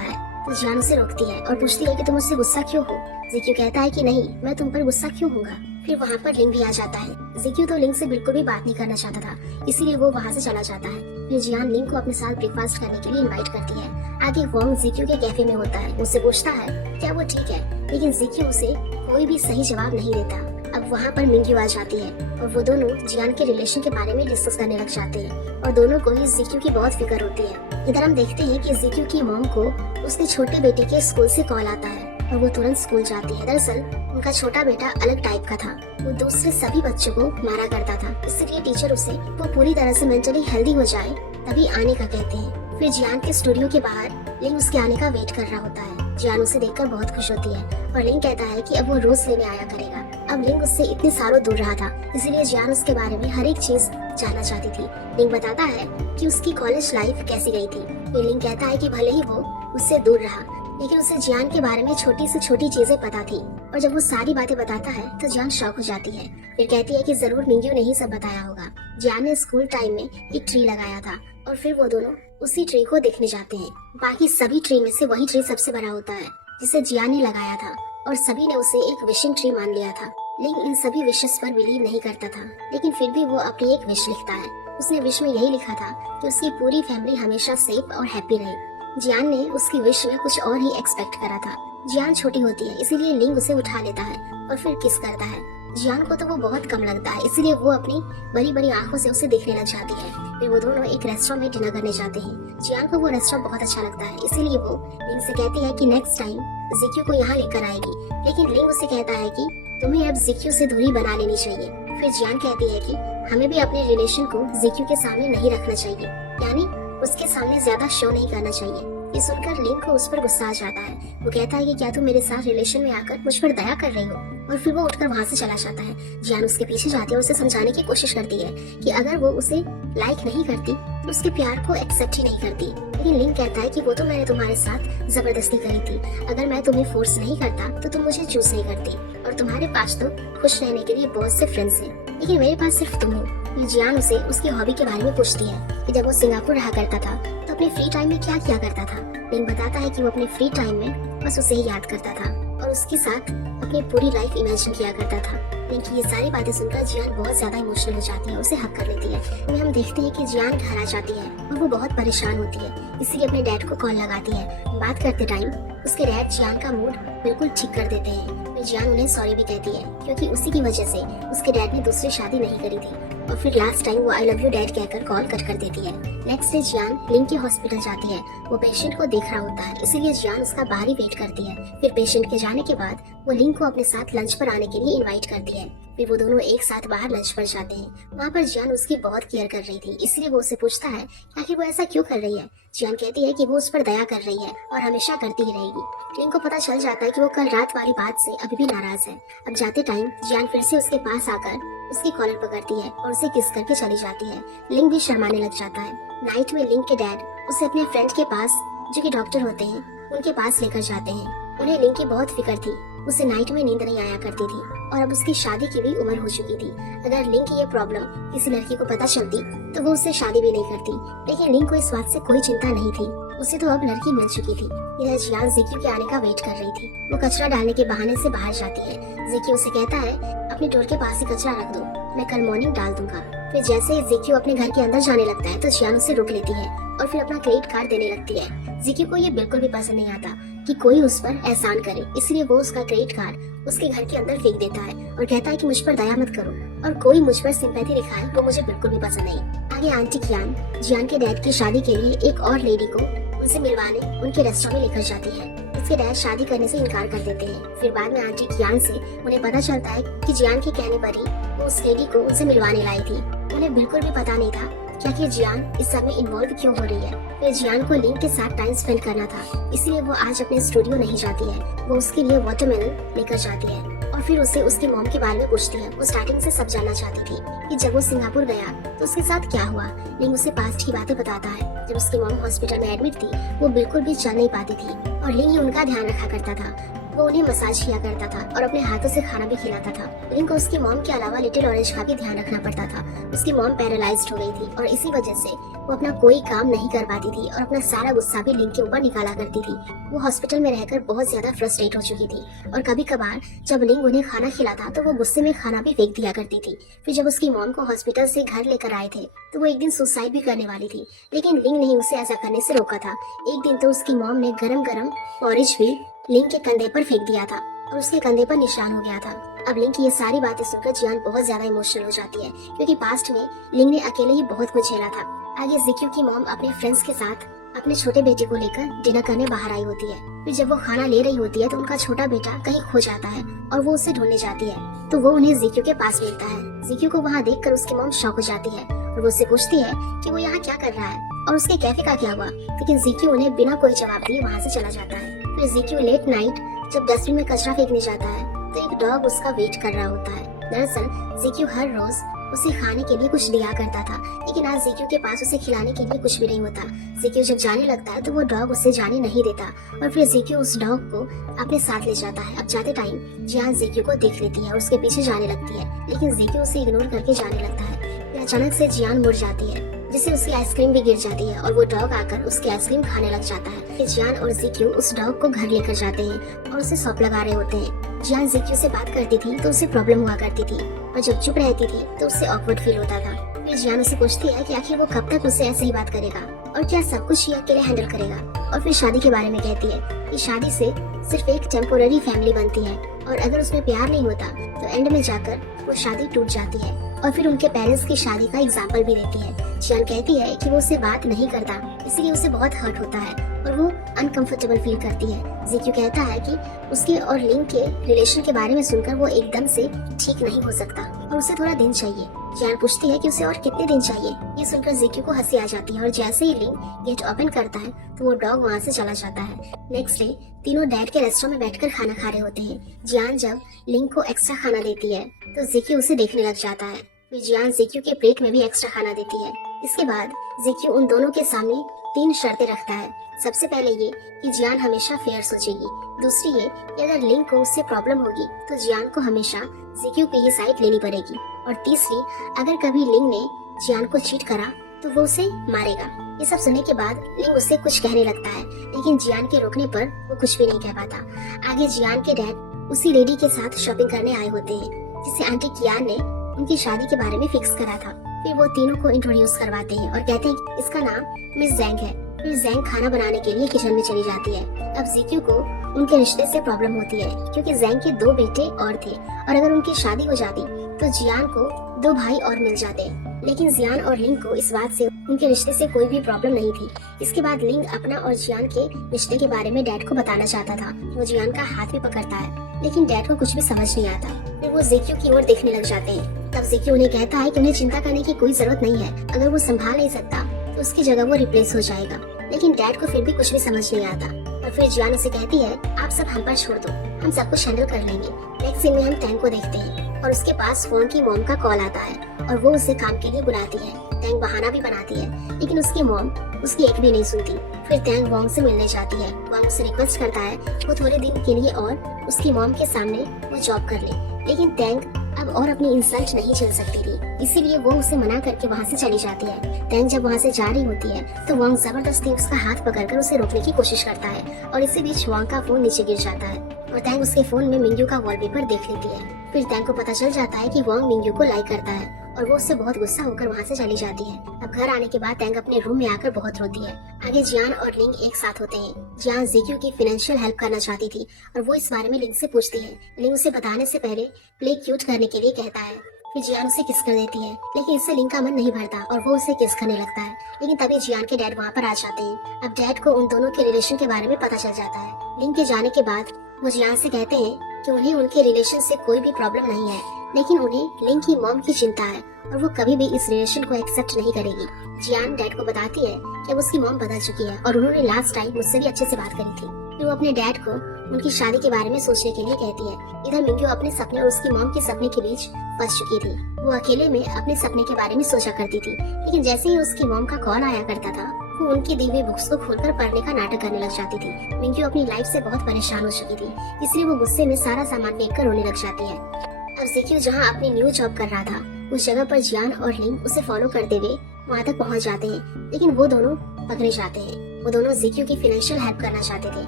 है तो जियान उसे रोकती है और पूछती है कि तुम मुझसे गुस्सा क्यों हो। जिक्यू कहता है कि नहीं, मैं तुम पर गुस्सा क्यों होऊंगा। फिर वहाँ पर लिंग भी आ जाता है। जिक्यू तो लिंग से बिल्कुल भी बात नहीं करना चाहता था, इसीलिए वो वहाँ से चला जाता है। फिर जियान लिंग को अपने साथ ब्रेकफास्ट करने के लिए इनवाइट करती है। आगे वोंग जिक्यू के कैफे में होता है, उससे पूछता है क्या वो ठीक है, लेकिन जिक्यू उसे कोई भी सही जवाब नहीं देता। अब वहाँ पर मिंग्यू आ जाती है और वो दोनों जियान के रिलेशन के बारे में डिस्कस करने लग जाते हैं और दोनों को ही जिक्यू की बहुत फिक्र होती है। इधर हम देखते हैं कि जिक्यू की मॉम को उसके छोटे बेटे के स्कूल से कॉल आता है और वो तुरंत स्कूल जाती है। दरअसल उनका छोटा बेटा अलग टाइप का था, वो दूसरे सभी बच्चों को मारा करता था, इसलिए टीचर उसे वो पूरी तरह से मेंटली हेल्दी हो जाए तभी आने का कहते हैं। फिर जियान के स्टूडियो के बाहर लिंग उसके आने का वेट कर रहा होता है। जियान उसे देखकर बहुत खुश होती है और लिंग कहता है कि अब वो रोज लेने आया करेगा। अब लिंग उससे इतने सालों दूर रहा था, इसीलिए जियान उसके बारे में हर एक चीज जानना चाहती थी। लिंग बताता है कि उसकी कॉलेज लाइफ कैसी गई थी। फिर लिंग कहता है कि भले ही वो उससे दूर रहा, लेकिन उसे जियान के बारे में छोटी से छोटी चीजें पता थी और जब वो सारी बातें बताता है तो जियान शॉक हो जाती है। फिर कहती है कि जरूर मिंग्यू ने ही सब बताया होगा। जियान ने स्कूल टाइम में एक ट्री लगाया था और फिर वो दोनों उसी ट्री को देखने जाते हैं। बाकी सभी ट्री में से वही ट्री सबसे बड़ा होता है जिसे जियान ने लगाया था और सभी ने उसे एक विशिंग ट्री मान लिया था। लिंग इन सभी विशेस पर बिलीव नहीं करता था, लेकिन फिर भी वो अपनी एक विश लिखता है। उसने विश में यही लिखा था कि उसकी पूरी फैमिली हमेशा सेफ और हैप्पी रहे। जियान ने उसकी विश में कुछ और ही एक्सपेक्ट करा था। जियान छोटी होती है, इसीलिए लिंग उसे उठा लेता है और फिर किस करता है। जियान को तो वो बहुत कम लगता है, इसीलिए वो अपनी बड़ी बड़ी आंखों से उसे देखने लग जाती है। फिर वो दोनों एक रेस्टोरेंट में डिनर करने जाते हैं। जियान को वो रेस्टोरेंट बहुत अच्छा लगता है, इसीलिए वो लिंग से कहती है कि नेक्स्ट टाइम जिक्यू को यहाँ लेकर आएगी। लेकिन लिंग उसे कहता है कि तुम्हें अब जिक्यू से दूरी बना लेनी चाहिए। फिर जियान कहती है कि हमें भी अपने रिलेशन को जिक्यू के सामने नहीं रखना चाहिए, यानी उसके सामने ज्यादा शो नहीं करना चाहिए। ये सुनकर लिंग को उस पर गुस्सा आ जाता है। वो कहता है कि क्या तुम मेरे साथ रिलेशन में आकर मुझ पर दया कर रही हो, और फिर वो उठकर वहाँ से चला जाता है। जियान उसके पीछे जाती है और उसे समझाने की कोशिश करती है कि अगर वो उसे लाइक नहीं करती तो उसके प्यार को एक्सेप्ट ही नहीं करती। लेकिन लिंग कहता है कि वो तो मैंने तुम्हारे साथ जबरदस्ती करी थी, अगर मैं तुम्हें फोर्स नहीं करता तो तुम मुझे चूज नहीं करती, और तुम्हारे पास तो खुश रहने के लिए बहुत से फ्रेंड्स हैं, लेकिन मेरे पास सिर्फ तुम हो। जियान उसे उसकी हॉबी के बारे में पूछती है कि जब वो सिंगापुर रहा करता था तो अपने फ्री टाइम में क्या किया करता था। लिंग बताता है कि वो अपने फ्री टाइम में बस उसे ही याद करता था और उसके साथ अपनी पूरी लाइफ इमेजिन किया करता था। लेकिन ये सारी बातें सुनकर जियान बहुत ज्यादा इमोशनल हो जाती है, उसे हक कर लेती है। वहीं हम देखते हैं कि जियान घर आ जाती है और वो बहुत परेशान होती है, इसीलिए अपने डैड को कॉल लगाती है। बात करते टाइम उसके डैड जियान का मूड बिल्कुल ठीक कर देते हैं। फिर जियान उन्हें सॉरी भी कहती है, क्योंकि उसी की वजह से उसके डैड ने दूसरी शादी नहीं करी थी, और फिर लास्ट टाइम वो आई लव यू डैड कहकर कॉल कट कर देती है। नेक्स्ट डे जियान लिंग के हॉस्पिटल जाती है। वो पेशेंट को देख रहा होता है, इसीलिए जियान उसका बाहर ही वेट करती है। फिर पेशेंट के जाने के बाद वो लिंग को अपने साथ लंच पर आने के लिए इनवाइट करती है। फिर वो दोनों एक साथ बाहर लंच पर जाते हैं। वहाँ पर जियान उसकी बहुत केयर कर रही थी, इसलिए वो उसे पूछता है कि आखिर वो ऐसा क्यों कर रही है। जियान कहती है कि वो उस पर दया कर रही है और हमेशा करती ही रहेगी। लिंग को पता चल जाता है कि वो कल रात वाली बात से अभी भी नाराज है। अब जाते टाइम जियान फिर से उसके पास आकर उसकी कॉलर पकड़ती है और उसे किस करके चली जाती है। लिंग भी शर्माने लग जाता है। नाइट में लिंग के डैड उसे अपने फ्रेंड के पास, जो कि डॉक्टर होते हैं, उनके पास लेकर जाते हैं। उन्हें लिंग की बहुत फिक्र थी, उसे नाइट में नींद नहीं आया करती थी और अब उसकी शादी की भी उम्र हो चुकी थी। अगर लिंग की ये प्रॉब्लम किसी लड़की को पता चलती तो वो उससे शादी भी नहीं करती, लेकिन लिंग को इस बात से कोई चिंता नहीं थी, उसे तो अब लड़की मिल चुकी थी। इधर जियान जिक्यू के आने का वेट कर रही थी। वो कचरा डालने के बहाने से बाहर जाती है। जिक्यू उसे कहता है अपने डोर के पास ही कचरा रख दो, मैं कल मॉर्निंग डाल दूंगा। फिर जैसे ही जिक्यू अपने घर के अंदर जाने लगता है तो जियान उसे रोक लेती है और फिर अपना क्रेडिट कार्ड देने लगती है। जिक्यू को ये बिल्कुल भी पसंद नहीं आता कि कोई उस पर एहसान करे, इसलिए वो उसका क्रेडिट कार्ड उसके घर के अंदर फेंक देता है और कहता है कि मुझ पर दया मत करो और कोई मुझ पर सिंपैथी दिखाए वो मुझे बिल्कुल भी पसंद नहीं। आगे आंटी कियान जियान के डैड की शादी के लिए एक और लेडी को उनसे मिलवाने उनके रेस्टोरेंट में लेकर जाती है। उसके डैड शादी करने से इनकार कर देते हैं। फिर बाद में आंटी कियान से उन्हें पता चलता है कि जियान के कहने पर ही वो उस लेडी को उनसे मिलवाने लाई थी। उन्हें बिल्कुल भी पता नहीं था कि आखिर जियान इस सब में इन्वॉल्व क्यों हो रही है। फिर जियान को लिंग के साथ टाइम स्पेंड करना था, इसलिए वो आज अपने स्टूडियो नहीं जाती है। वो उसके लिए वाटरमेलन लेकर जाती है और फिर उसे उसके मॉम के बारे में पूछती है। वो स्टार्टिंग से सब जानना चाहती थी कि जब वो सिंगापुर गया तो उसके साथ क्या हुआ। लिंग उसे पास्ट की बातें बताता है। जब उसकी मॉम हॉस्पिटल में एडमिट थी वो बिल्कुल भी चल नहीं पाती थी और लिंग ही उनका ध्यान रखा करता था। वो उन्हें मसाज किया करता था और अपने हाथों से खाना भी खिलाता था। लिंग को उसकी मॉम के अलावा लिटिल ऑरेंज का भी ध्यान रखना पड़ता था। उसकी मॉम पैरालाइज्ड हो गई थी और इसी वजह से वो अपना कोई काम नहीं कर पाती थी और अपना सारा गुस्सा भी लिंग के ऊपर निकाला करती थी। वो हॉस्पिटल में रहकर बहुत ज्यादा फ्रस्ट्रेट हो चुकी थी और कभी कभार जब लिंग उन्हें खाना खिलाता तो वो गुस्से में खाना भी फेंक दिया करती थी। फिर जब उसकी मॉम को हॉस्पिटल से घर लेकर आए थे तो वो एक दिन सुसाइड भी करने वाली थी, लेकिन लिंग ने उसे ऐसा करने से रोका था। एक दिन तो उसकी मॉम ने गरम गरम पॉरेज भी लिंग के कंधे पर फेंक दिया था और उसके कंधे पर निशान हो गया था। अब लिंग की ये सारी बातें सुनकर जियान बहुत ज्यादा इमोशनल हो जाती है, क्योंकि पास्ट में लिंग ने अकेले ही बहुत कुछ झेला था। आगे जिक्यू की मॉम अपने फ्रेंड्स के साथ अपने छोटे बेटे को लेकर डिनर करने बाहर आई होती है। फिर जब वो खाना ले रही होती है तो उनका छोटा बेटा कहीं खो जाता है और वो उसे ढूंढने जाती है। तो वो उन्हें जिक्यू के पास मिलता है। जिक्यू को वहाँ देखकर उसकी मॉम शॉक हो जाती है और वो उससे पूछती है कि वो यहाँ क्या कर रहा है और उसके कैफे का क्या हुआ, लेकिन जिक्यू उन्हें बिना कोई जवाब दिए वहाँ से चला जाता है। फिर जिक्यू लेट नाइट जब डस्टबिन में कचरा फेंकने जाता है तो एक डॉग उसका वेट कर रहा होता है। दरअसल जिक्यू हर रोज उसे खाने के लिए कुछ दिया करता था, लेकिन आज जिक्यू के पास उसे खिलाने के लिए कुछ भी नहीं होता। जिक्यू जब जाने लगता है तो वो डॉग उससे जाने नहीं देता और फिर जिक्यू उस डॉग को अपने साथ ले जाता है। अब जाते टाइम जियान जिक्यू को देख लेती है और उसके पीछे जाने लगती है, लेकिन जिक्यू उसे इग्नोर करके जाने लगता है। फिर अचानक से जियान मुड़ जाती है जिससे उसकी आइसक्रीम भी गिर जाती है और वो डॉग आकर उसकी आइसक्रीम खाने लग जाता है। फिर जियान और जिक्यू उस डॉग को घर लेकर जाते हैं और उसे सौंप लगा रहे होते हैं। जियान जिक्यू से बात करती थी तो उसे प्रॉब्लम हुआ करती थी और जब चुप रहती थी तो उससे ऑकवर्ड फील होता था। फिर जियान उसे पूछती है कि आखिर वो कब तक उससे ऐसे ही बात करेगा और क्या सब कुछ ये अकेले हैंडल करेगा। और फिर शादी के बारे में कहती है कि शादी से सिर्फ एक टेम्पोररी फैमिली बनती है और अगर उसमें प्यार नहीं होता तो एंड में जाकर वो शादी टूट जाती है। और फिर उनके पेरेंट्स की शादी का एग्जाम्पल भी देती है। जियान कहती है कि वो उससे बात नहीं करता, इसलिए उसे बहुत हर्ट होता है और वो अनकंफर्टेबल फील करती है। जिक्यू कहता है कि उसके और लिंग के रिलेशन के बारे में सुनकर वो एकदम से ठीक नहीं हो सकता और उसे थोड़ा दिन चाहिए। जियान पूछती है कि उसे और कितने दिन चाहिए। ये सुनकर जिक्यू को हंसी आ जाती है और जैसे ही लिंग गेट ओपन करता है तो वो डॉग वहाँ से चला जाता है। नेक्स्ट डे तीनों डैड के रेस्टोरेंट में बैठकर खाना खा रहे होते हैं। जियान जब लिंग को एक्स्ट्रा खाना देती है तो जिक्यू उसे देखने लग जाता है। फिर जियान जिक्यू के प्लेट में भी एक्स्ट्रा खाना देती है। इसके बाद जिक्यू उन दोनों के सामने 3 शर्तें रखता है। सबसे पहले ये कि जियान हमेशा फेयर सोचेगी, दूसरी ये कि अगर लिंग को उससे प्रॉब्लम होगी तो जियान को हमेशा जिक्यू की ही साइड लेनी पड़ेगी, और तीसरी अगर कभी लिंग ने जियान को चीट करा तो वो उसे मारेगा। ये सब सुनने के बाद लिंग उससे कुछ कहने लगता है, लेकिन जियान के रोकने पर वो कुछ भी नहीं कह पाता। आगे जियान के डैड उसी लेडी के साथ शॉपिंग करने आए होते हैं जिसे आंटी कियान ने उनकी शादी के बारे में फिक्स करा था। फिर वो तीनों को इंट्रोड्यूस करवाते हैं और कहते हैं कि इसका नाम मिस जैंग है। फिर जैंग खाना बनाने के लिए किचन में चली जाती है। अब जिक्यू को उनके रिश्ते से प्रॉब्लम होती है क्योंकि जैंग के 2 बेटे और थे और अगर उनकी शादी हो जाती तो जियान को 2 भाई और मिल जाते, लेकिन जियान और लिंग को इस बात से उनके रिश्ते से कोई भी प्रॉब्लम नहीं थी। इसके बाद लिंग अपना और जियान के रिश्ते के बारे में डैड को बताना चाहता था। वो जियान का हाथ भी पकड़ता है, लेकिन डैड को कुछ भी समझ नहीं आता। फिर वो जिक्यू की ओर देखने लग जाते हैं। तब जिक्यू उन्हें कहता है कि उन्हें चिंता करने की कोई जरूरत नहीं है, अगर वो संभाल नहीं सकता तो उसकी जगह वो रिप्लेस हो जाएगा। लेकिन डैड को फिर भी कुछ भी समझ नहीं आता और फिर जियान उसे कहती है आप सब हम पर छोड़ दो, हम सब कुछ हैंडल कर लेंगे। नेक्स्ट सीन में हम टैंग को देखते हैं और उसके पास फोन की मॉम का कॉल आता है और वो उसे काम के लिए बुलाती है। टैंग बहाना भी बनाती है, लेकिन उसकी मॉम उसकी एक भी नहीं सुनती। फिर टैंग वॉन्ग से मिलने जाती है। वॉन्ग उसे रिक्वेस्ट करता है वो थोड़े दिन के लिए और उसकी मॉम के सामने वो जॉब कर ले, लेकिन टैंग अब और अपनी इंसल्ट नहीं झेल सकती थी, इसीलिए वो उसे मना करके वहाँ से चली जाती है। टैंग जब वहाँ से जा रही होती है तो वॉन्ग जबरदस्ती उसका हाथ पकड़कर उसे रोकने की कोशिश करता है और इसी बीच वॉन्ग का फोन नीचे गिर जाता है और टैंग उसके फोन में मिंग्यू का वॉलपेपर देख लेती है। फिर टैंग को पता चल जाता है कि वॉन्ग मिंग्यू को लाइक करता है और वो उससे बहुत गुस्सा होकर वहाँ से चली जाती है। अब घर आने के बाद टैंग अपने रूम में आकर बहुत रोती है। आगे जियान और लिंग एक साथ होते हैं। जियान जिक्यू की फाइनेंशियल हेल्प करना चाहती थी और वो इस बारे में लिंग से पूछती है। लिंग उसे बताने से पहले प्ले क्यूट करने के लिए कहता है। फिर जियान उसे किस कर देती है, लेकिन इससे लिंग का मन नहीं भरता और वो उसे किस करने लगता है। लेकिन तभी जियान के डैड वहाँ पर आ जाते हैं। अब डैड को उन दोनों के रिलेशन के बारे में पता चल जाता है। लिंग के जाने के बाद वो जियान से कहते हैं कि उन्हें उनके रिलेशन से कोई भी प्रॉब्लम नहीं है, लेकिन उन्हें लिंग की मॉम की चिंता है और वो कभी भी इस रिलेशन को एक्सेप्ट नहीं करेगी। जियान डैड को बताती है कि अब उसकी मॉम बदल चुकी है और उन्होंने लास्ट टाइम मुझसे भी अच्छे से बात करी थी। फिर वो अपने डैड को उनकी शादी के बारे में सोचने के लिए कहती है। इधर मिंग्यू अपने सपने और उसकी मॉम के सपने के बीच फंस चुकी थी। वो अकेले में अपने सपने के बारे में सोचा करती थी, लेकिन जैसे ही उसकी मॉम का कॉल आया करता था वो उनकी दी हुई बुक्स को खोलकर पढ़ने का नाटक करने लग जाती थी। मिंग्यू अपनी लाइफ से बहुत परेशान हो चुकी थी, इसलिए वो गुस्से में सारा सामान फेंक कर रोने लग जाती है। अब ज़िक्यू जहाँ अपनी न्यू जॉब कर रहा था उस जगह पर जियान और लिंग उसे फॉलो करते हुए वहाँ तक पहुँच जाते हैं, लेकिन वो दोनों पकड़े जाते हैं। वो दोनों ज़िक्यू की फाइनेंशियल हेल्प करना चाहते थे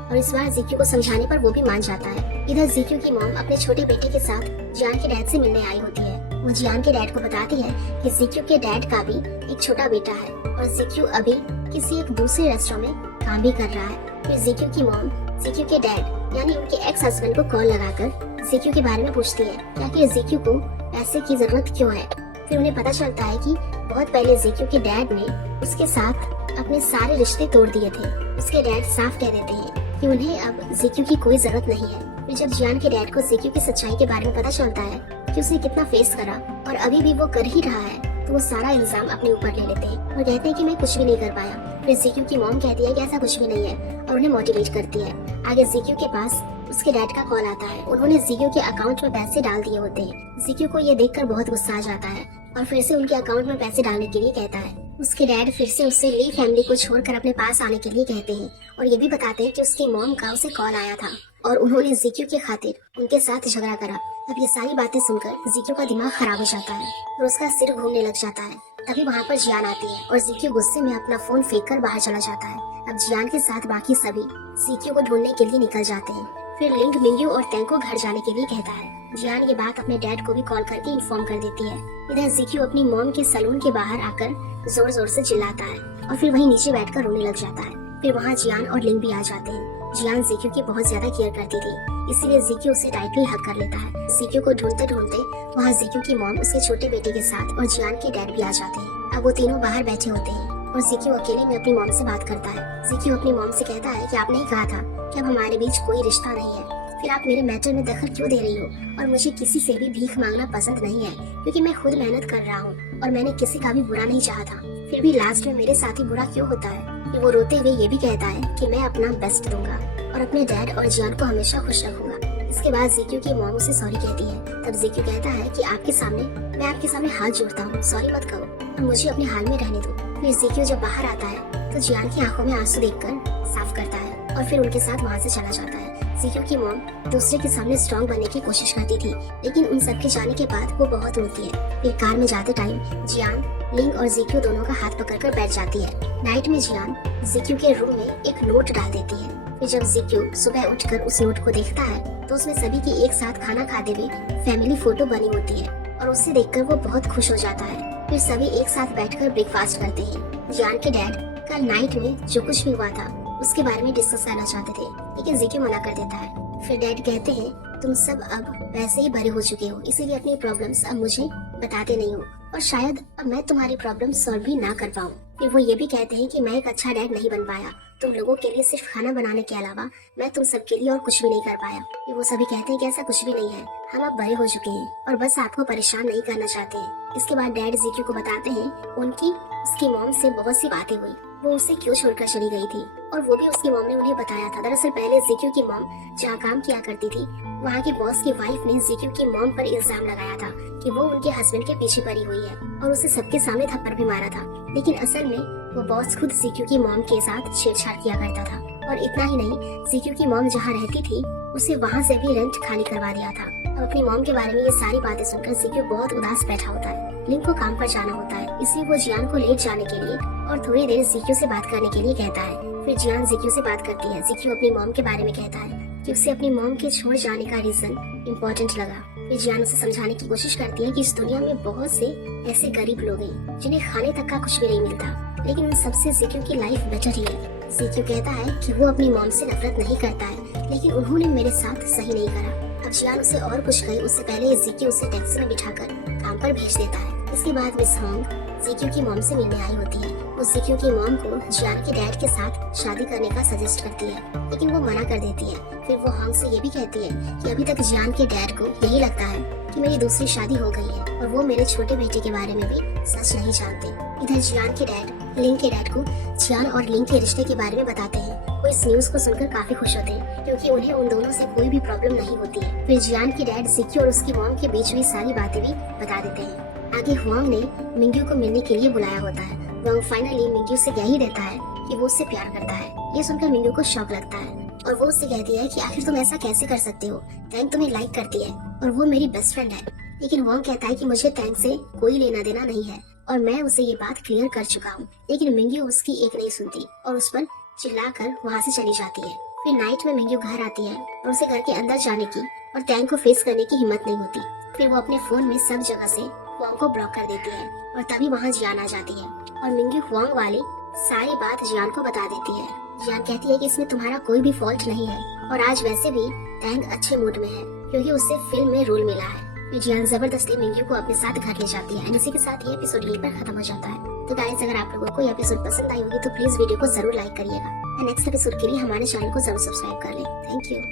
और इस बार ज़िक्यू को समझाने पर वो भी मान जाता है। इधर ज़िक्यू की मॉम अपने छोटे बेटे के साथ जियान के डैड से मिलने आई होती है। वो जियान के डैड को बताती है कि ज़िक्यू के डैड का भी एक छोटा बेटा है और ज़िक्यू अभी किसी एक दूसरे रेस्टोरेंट में काम भी कर रहा है। फिर ज़िक्यू की मॉम ज़िक्यू के डैड यानी उनके एक्स हस्बैंड को कॉल लगाकर ज़िक्यू के बारे में पूछती है कि आखिर ज़िक्यू को पैसे की जरूरत क्यों है। फिर उन्हें पता चलता है कि बहुत पहले ज़िक्यू के डैड ने उसके साथ अपने सारे रिश्ते तोड़ दिए थे। उसके डैड साफ कह देते हैं कि उन्हें अब ज़िक्यू की कोई जरूरत नहीं है। फिर जब जियान के डैड को ज़िक्यू की सच्चाई के बारे में पता चलता है कि उसने कितना फेस करा और अभी भी वो कर ही रहा है, तो वो सारा इल्जाम अपने ऊपर ले लेते हैं और कहते हैं कि मैं कुछ भी नहीं कर पाया। फिर ज़िक्यू की मॉम कहती है कि ऐसा कुछ भी नहीं है और उन्हें मोटिवेट करती है। आगे ज़िक्यू के पास उसके डैड का कॉल आता है। उन्होंने ज़िक्यू के अकाउंट में पैसे डाल दिए होते हैं। ज़िक्यू को ये देखकर बहुत गुस्सा आ जाता है और फिर से उनके अकाउंट में पैसे डालने के लिए कहता है। उसके डैड फिर से उससे ली फैमिली को छोड़कर अपने पास आने के लिए कहते हैं और ये भी बताते हैं कि उसकी मॉम का उसे कॉल आया था और उन्होंने ज़िक्यू के खातिर उनके साथ झगड़ा करा। अब ये सारी बातें सुनकर ज़िक्यू का दिमाग खराब हो जाता है और उसका सिर घूमने लग जाता है। तभी वहाँ पर जियान आती है और ज़िक्यू गुस्से में अपना फोन फेंक कर बाहर चला जाता है। अब जियान के साथ बाकी सभी ज़िक्यू को ढूंढने के लिए निकल जाते हैं। फिर लिंग मिंग्यू और तैंग को घर जाने के लिए कहता है। जियान ये बात अपने डैड को भी कॉल करके इन्फॉर्म कर देती है। इधर ज़िक्यू अपनी मॉम के सैलून के बाहर आकर जोर जोर से चिल्लाता है और फिर वहीं नीचे बैठकर रोने लग जाता है। फिर वहाँ जियान और लिंग भी आ जाते हैं। जियान ज़िक्यू की बहुत ज्यादा केयर करती थी, इसीलिए ज़िक्यू उसे टाइटली हग कर लेता है। ज़िक्यू को ढूंढते ढूंढते वहाँ ज़िक्यू की मॉम उसके छोटे बेटे के साथ और जियान के डैड भी आ जाते हैं। अब वो तीनों बाहर बैठे होते हैं और ज़िक्यू अकेले में अपनी मॉम से बात करता है। ज़िक्यू अपनी मॉम से कहता है कि आपने ही कहा था कि अब हमारे बीच कोई रिश्ता नहीं है, फिर आप मेरे मैटर में दखल क्यों दे रही हो। और मुझे किसी से भी भीख मांगना पसंद नहीं है, क्योंकि मैं खुद मेहनत कर रहा हूँ और मैंने किसी का भी बुरा नहीं चाहा था। फिर भी लास्ट में मेरे साथ ही बुरा क्यों होता है। फिर वो रोते हुए ये भी कहता है कि मैं अपना बेस्ट दूंगा और अपने डैड और जियान को हमेशा खुश रखूंगा। इसके बाद ज़िक्यू की मॉम उसे सॉरी कहती है। तब ज़िक्यू कहता है कि मैं आपके सामने हाथ जोड़ता हूँ, सॉरी मत करो और मुझे अपने हाल में रहने दो। फिर ज़िक्यू जब बाहर आता है तो जियान की आंखों में आंसू देखकर साफ करता है और फिर उनके साथ वहाँ से चला जाता है। ज़िक्यू की मॉम दूसरे के सामने स्ट्रॉन्ग बनने की कोशिश करती थी, लेकिन उन सबके जाने के बाद वो बहुत रोती है। फिर कार में जाते टाइम जियान, लिंग और ज़िक्यू दोनों का हाथ पकड़कर बैठ जाती है। नाइट में जियान ज़िक्यू के रूम में एक नोट डाल देती है। फिर जब ज़िक्यू सुबह उठकर उस नोट को देखता है तो उसमें सभी की एक साथ खाना खाते हुए फैमिली फोटो बनी होती है और उसे देखकर वो बहुत खुश हो जाता है। फिर सभी एक साथ बैठकर ब्रेकफास्ट करते हैं। जियान के डैड कल नाइट में जो कुछ भी हुआ था उसके बारे में डिस्कस करना चाहते थे, लेकिन ज़िक्यू मना कर देता है। फिर डैड कहते हैं तुम सब अब वैसे ही बड़े हो चुके हो, इसीलिए अपनी प्रॉब्लम्स अब मुझे बताते नहीं हो और शायद अब मैं तुम्हारी प्रॉब्लम सॉल्व भी ना कर पाऊँ। फिर वो ये भी कहते हैं कि मैं एक अच्छा डैड नहीं बन पाया, तुम लोगों के लिए सिर्फ खाना बनाने के अलावा मैं तुम सबके लिए और कुछ भी नहीं कर पाया। फिर वो सभी कहते हैं कि ऐसा कुछ भी नहीं है, हम अब बड़े हो चुके हैं और बस आपको परेशान नहीं करना चाहते हैं। इसके बाद डैड ज़िक्यू को बताते हैं उनकी उसकी मॉम से बहुत सी बातें हुई, वो उसे क्यों छोड़कर चली गई थी और वो भी उसकी मॉम ने उन्हें बताया था। दरअसल पहले ज़िक्यू की मॉम जहाँ काम किया करती थी वहाँ की बॉस की वाइफ ने ज़िक्यू की मॉम पर इल्जाम लगाया था कि वो उनके हस्बैंड के पीछे पड़ी हुई है और उसे सबके सामने थप्पड़ भी मारा था, लेकिन असल में वो बॉस खुद ज़िक्यू की मॉम के साथ छेड़छाड़ किया करता था। और इतना ही नहीं, ज़िक्यू की मॉम जहाँ रहती थी उसे वहाँ से भी रेंट खाली करवा दिया था। और अपनी मॉम के बारे में ये सारी बातें सुनकर ज़िक्यू बहुत उदास बैठा होता है। लिंग को काम पर जाना होता है, इसलिए वो जियान को लेट जाने के लिए और थोड़ी देर ज़िक्यू से बात करने के लिए कहता है। फिर जियान ज़िक्यू से बात करती है। ज़िक्यू अपनी मॉम के बारे में कहता है कि उसे अपनी मॉम के छोड़ जाने का रीजन इम्पोर्टेंट लगा। फिर जियान उसे समझाने की कोशिश करती है कि इस दुनिया में बहुत से ऐसे गरीब लोग हैं जिन्हें खाने तक का कुछ भी नहीं मिलता, लेकिन उन सबसे ज़िक्यू की लाइफ बेटर ही है। ज़िक्यू कहता है कि वो अपनी मॉम से नफरत नहीं करता है, लेकिन उन्होंने मेरे साथ सही नहीं करा। अब जियान उसे और कुछ कहे उससे पहले ज़िक्यू उसे टैक्सी में बिठाकर काम पर भेज देता है। इसके बाद मिस होंग ज़िक्यू की मॉम से मिलने आई होती है। वो ज़िक्यू की मॉम को जियान के डैड के साथ शादी करने का सजेस्ट करती है, लेकिन वो मना कर देती है। फिर वो होंग से ये भी कहती है कि अभी तक जियान के डैड को यही लगता है कि मेरी दूसरी शादी हो गई है और वो मेरे छोटे बेटे के बारे में भी सच नहीं जानते। इधर जियान के डैड लिंग के डैड को जियान और लिंग के रिश्ते के बारे में बताते हैं। वो इस न्यूज को सुनकर काफी खुश होते हैं क्योंकि उन्हें उन दोनों से कोई भी प्रॉब्लम नहीं होती है। फिर जियान के डैड जिक्की और उसकी मॉम के बीच हुई सारी बातें भी बता देते हैं। आगे हुआंग ने मिंग्यू को मिलने के लिए बुलाया होता है। हुआंग फाइनली मिंग्यू से यही रहता है कि वो उससे प्यार करता है। ये सुनकर मिंग्यू को शौक लगता है और वो उससे कहती है कि आखिर तुम ऐसा कैसे कर सकते हो, टैंग तुम्हें लाइक करती है और वो मेरी बेस्ट फ्रेंड है। लेकिन हुआंग कहता है कि मुझे टैंग से कोई लेना देना नहीं है और मैं उसे ये बात क्लियर कर चुका हूँ। लेकिन मिंग्यू उसकी एक नहीं सुनती और उस पर चिल्लाकर वहाँ से चली जाती है। फिर नाइट में मिंग्यू घर आती है और उसे घर के अंदर जाने की और टैंग को फेस करने की हिम्मत नहीं होती। फिर वो अपने फोन में सब जगह से हुआंग को ब्लॉक कर देती है और तभी वहाँ जियान आ जाती है और मिंग्यू हुआंग वाली सारी बात जियान को बता देती है। जियान कहती है कि इसमें तुम्हारा कोई भी फॉल्ट नहीं है और आज वैसे भी टैंग अच्छे मूड में है क्योंकि उसे फिल्म में रोल मिला है। फिर जियान जबरदस्ती मिंग्यू को अपने साथ घर ले जाती है। इसी के साथ ये एपिसोड यहीं पर खत्म हो जाता है। तो गाइस, अगर आप लोगों को ये एपिसोड पसंद आई होगी तो प्लीज वीडियो को जरूर लाइक करिएगा और नेक्स्ट एपिसोड के लिए हमारे चैनल को जरूर सब्सक्राइब कर लें। Thank you.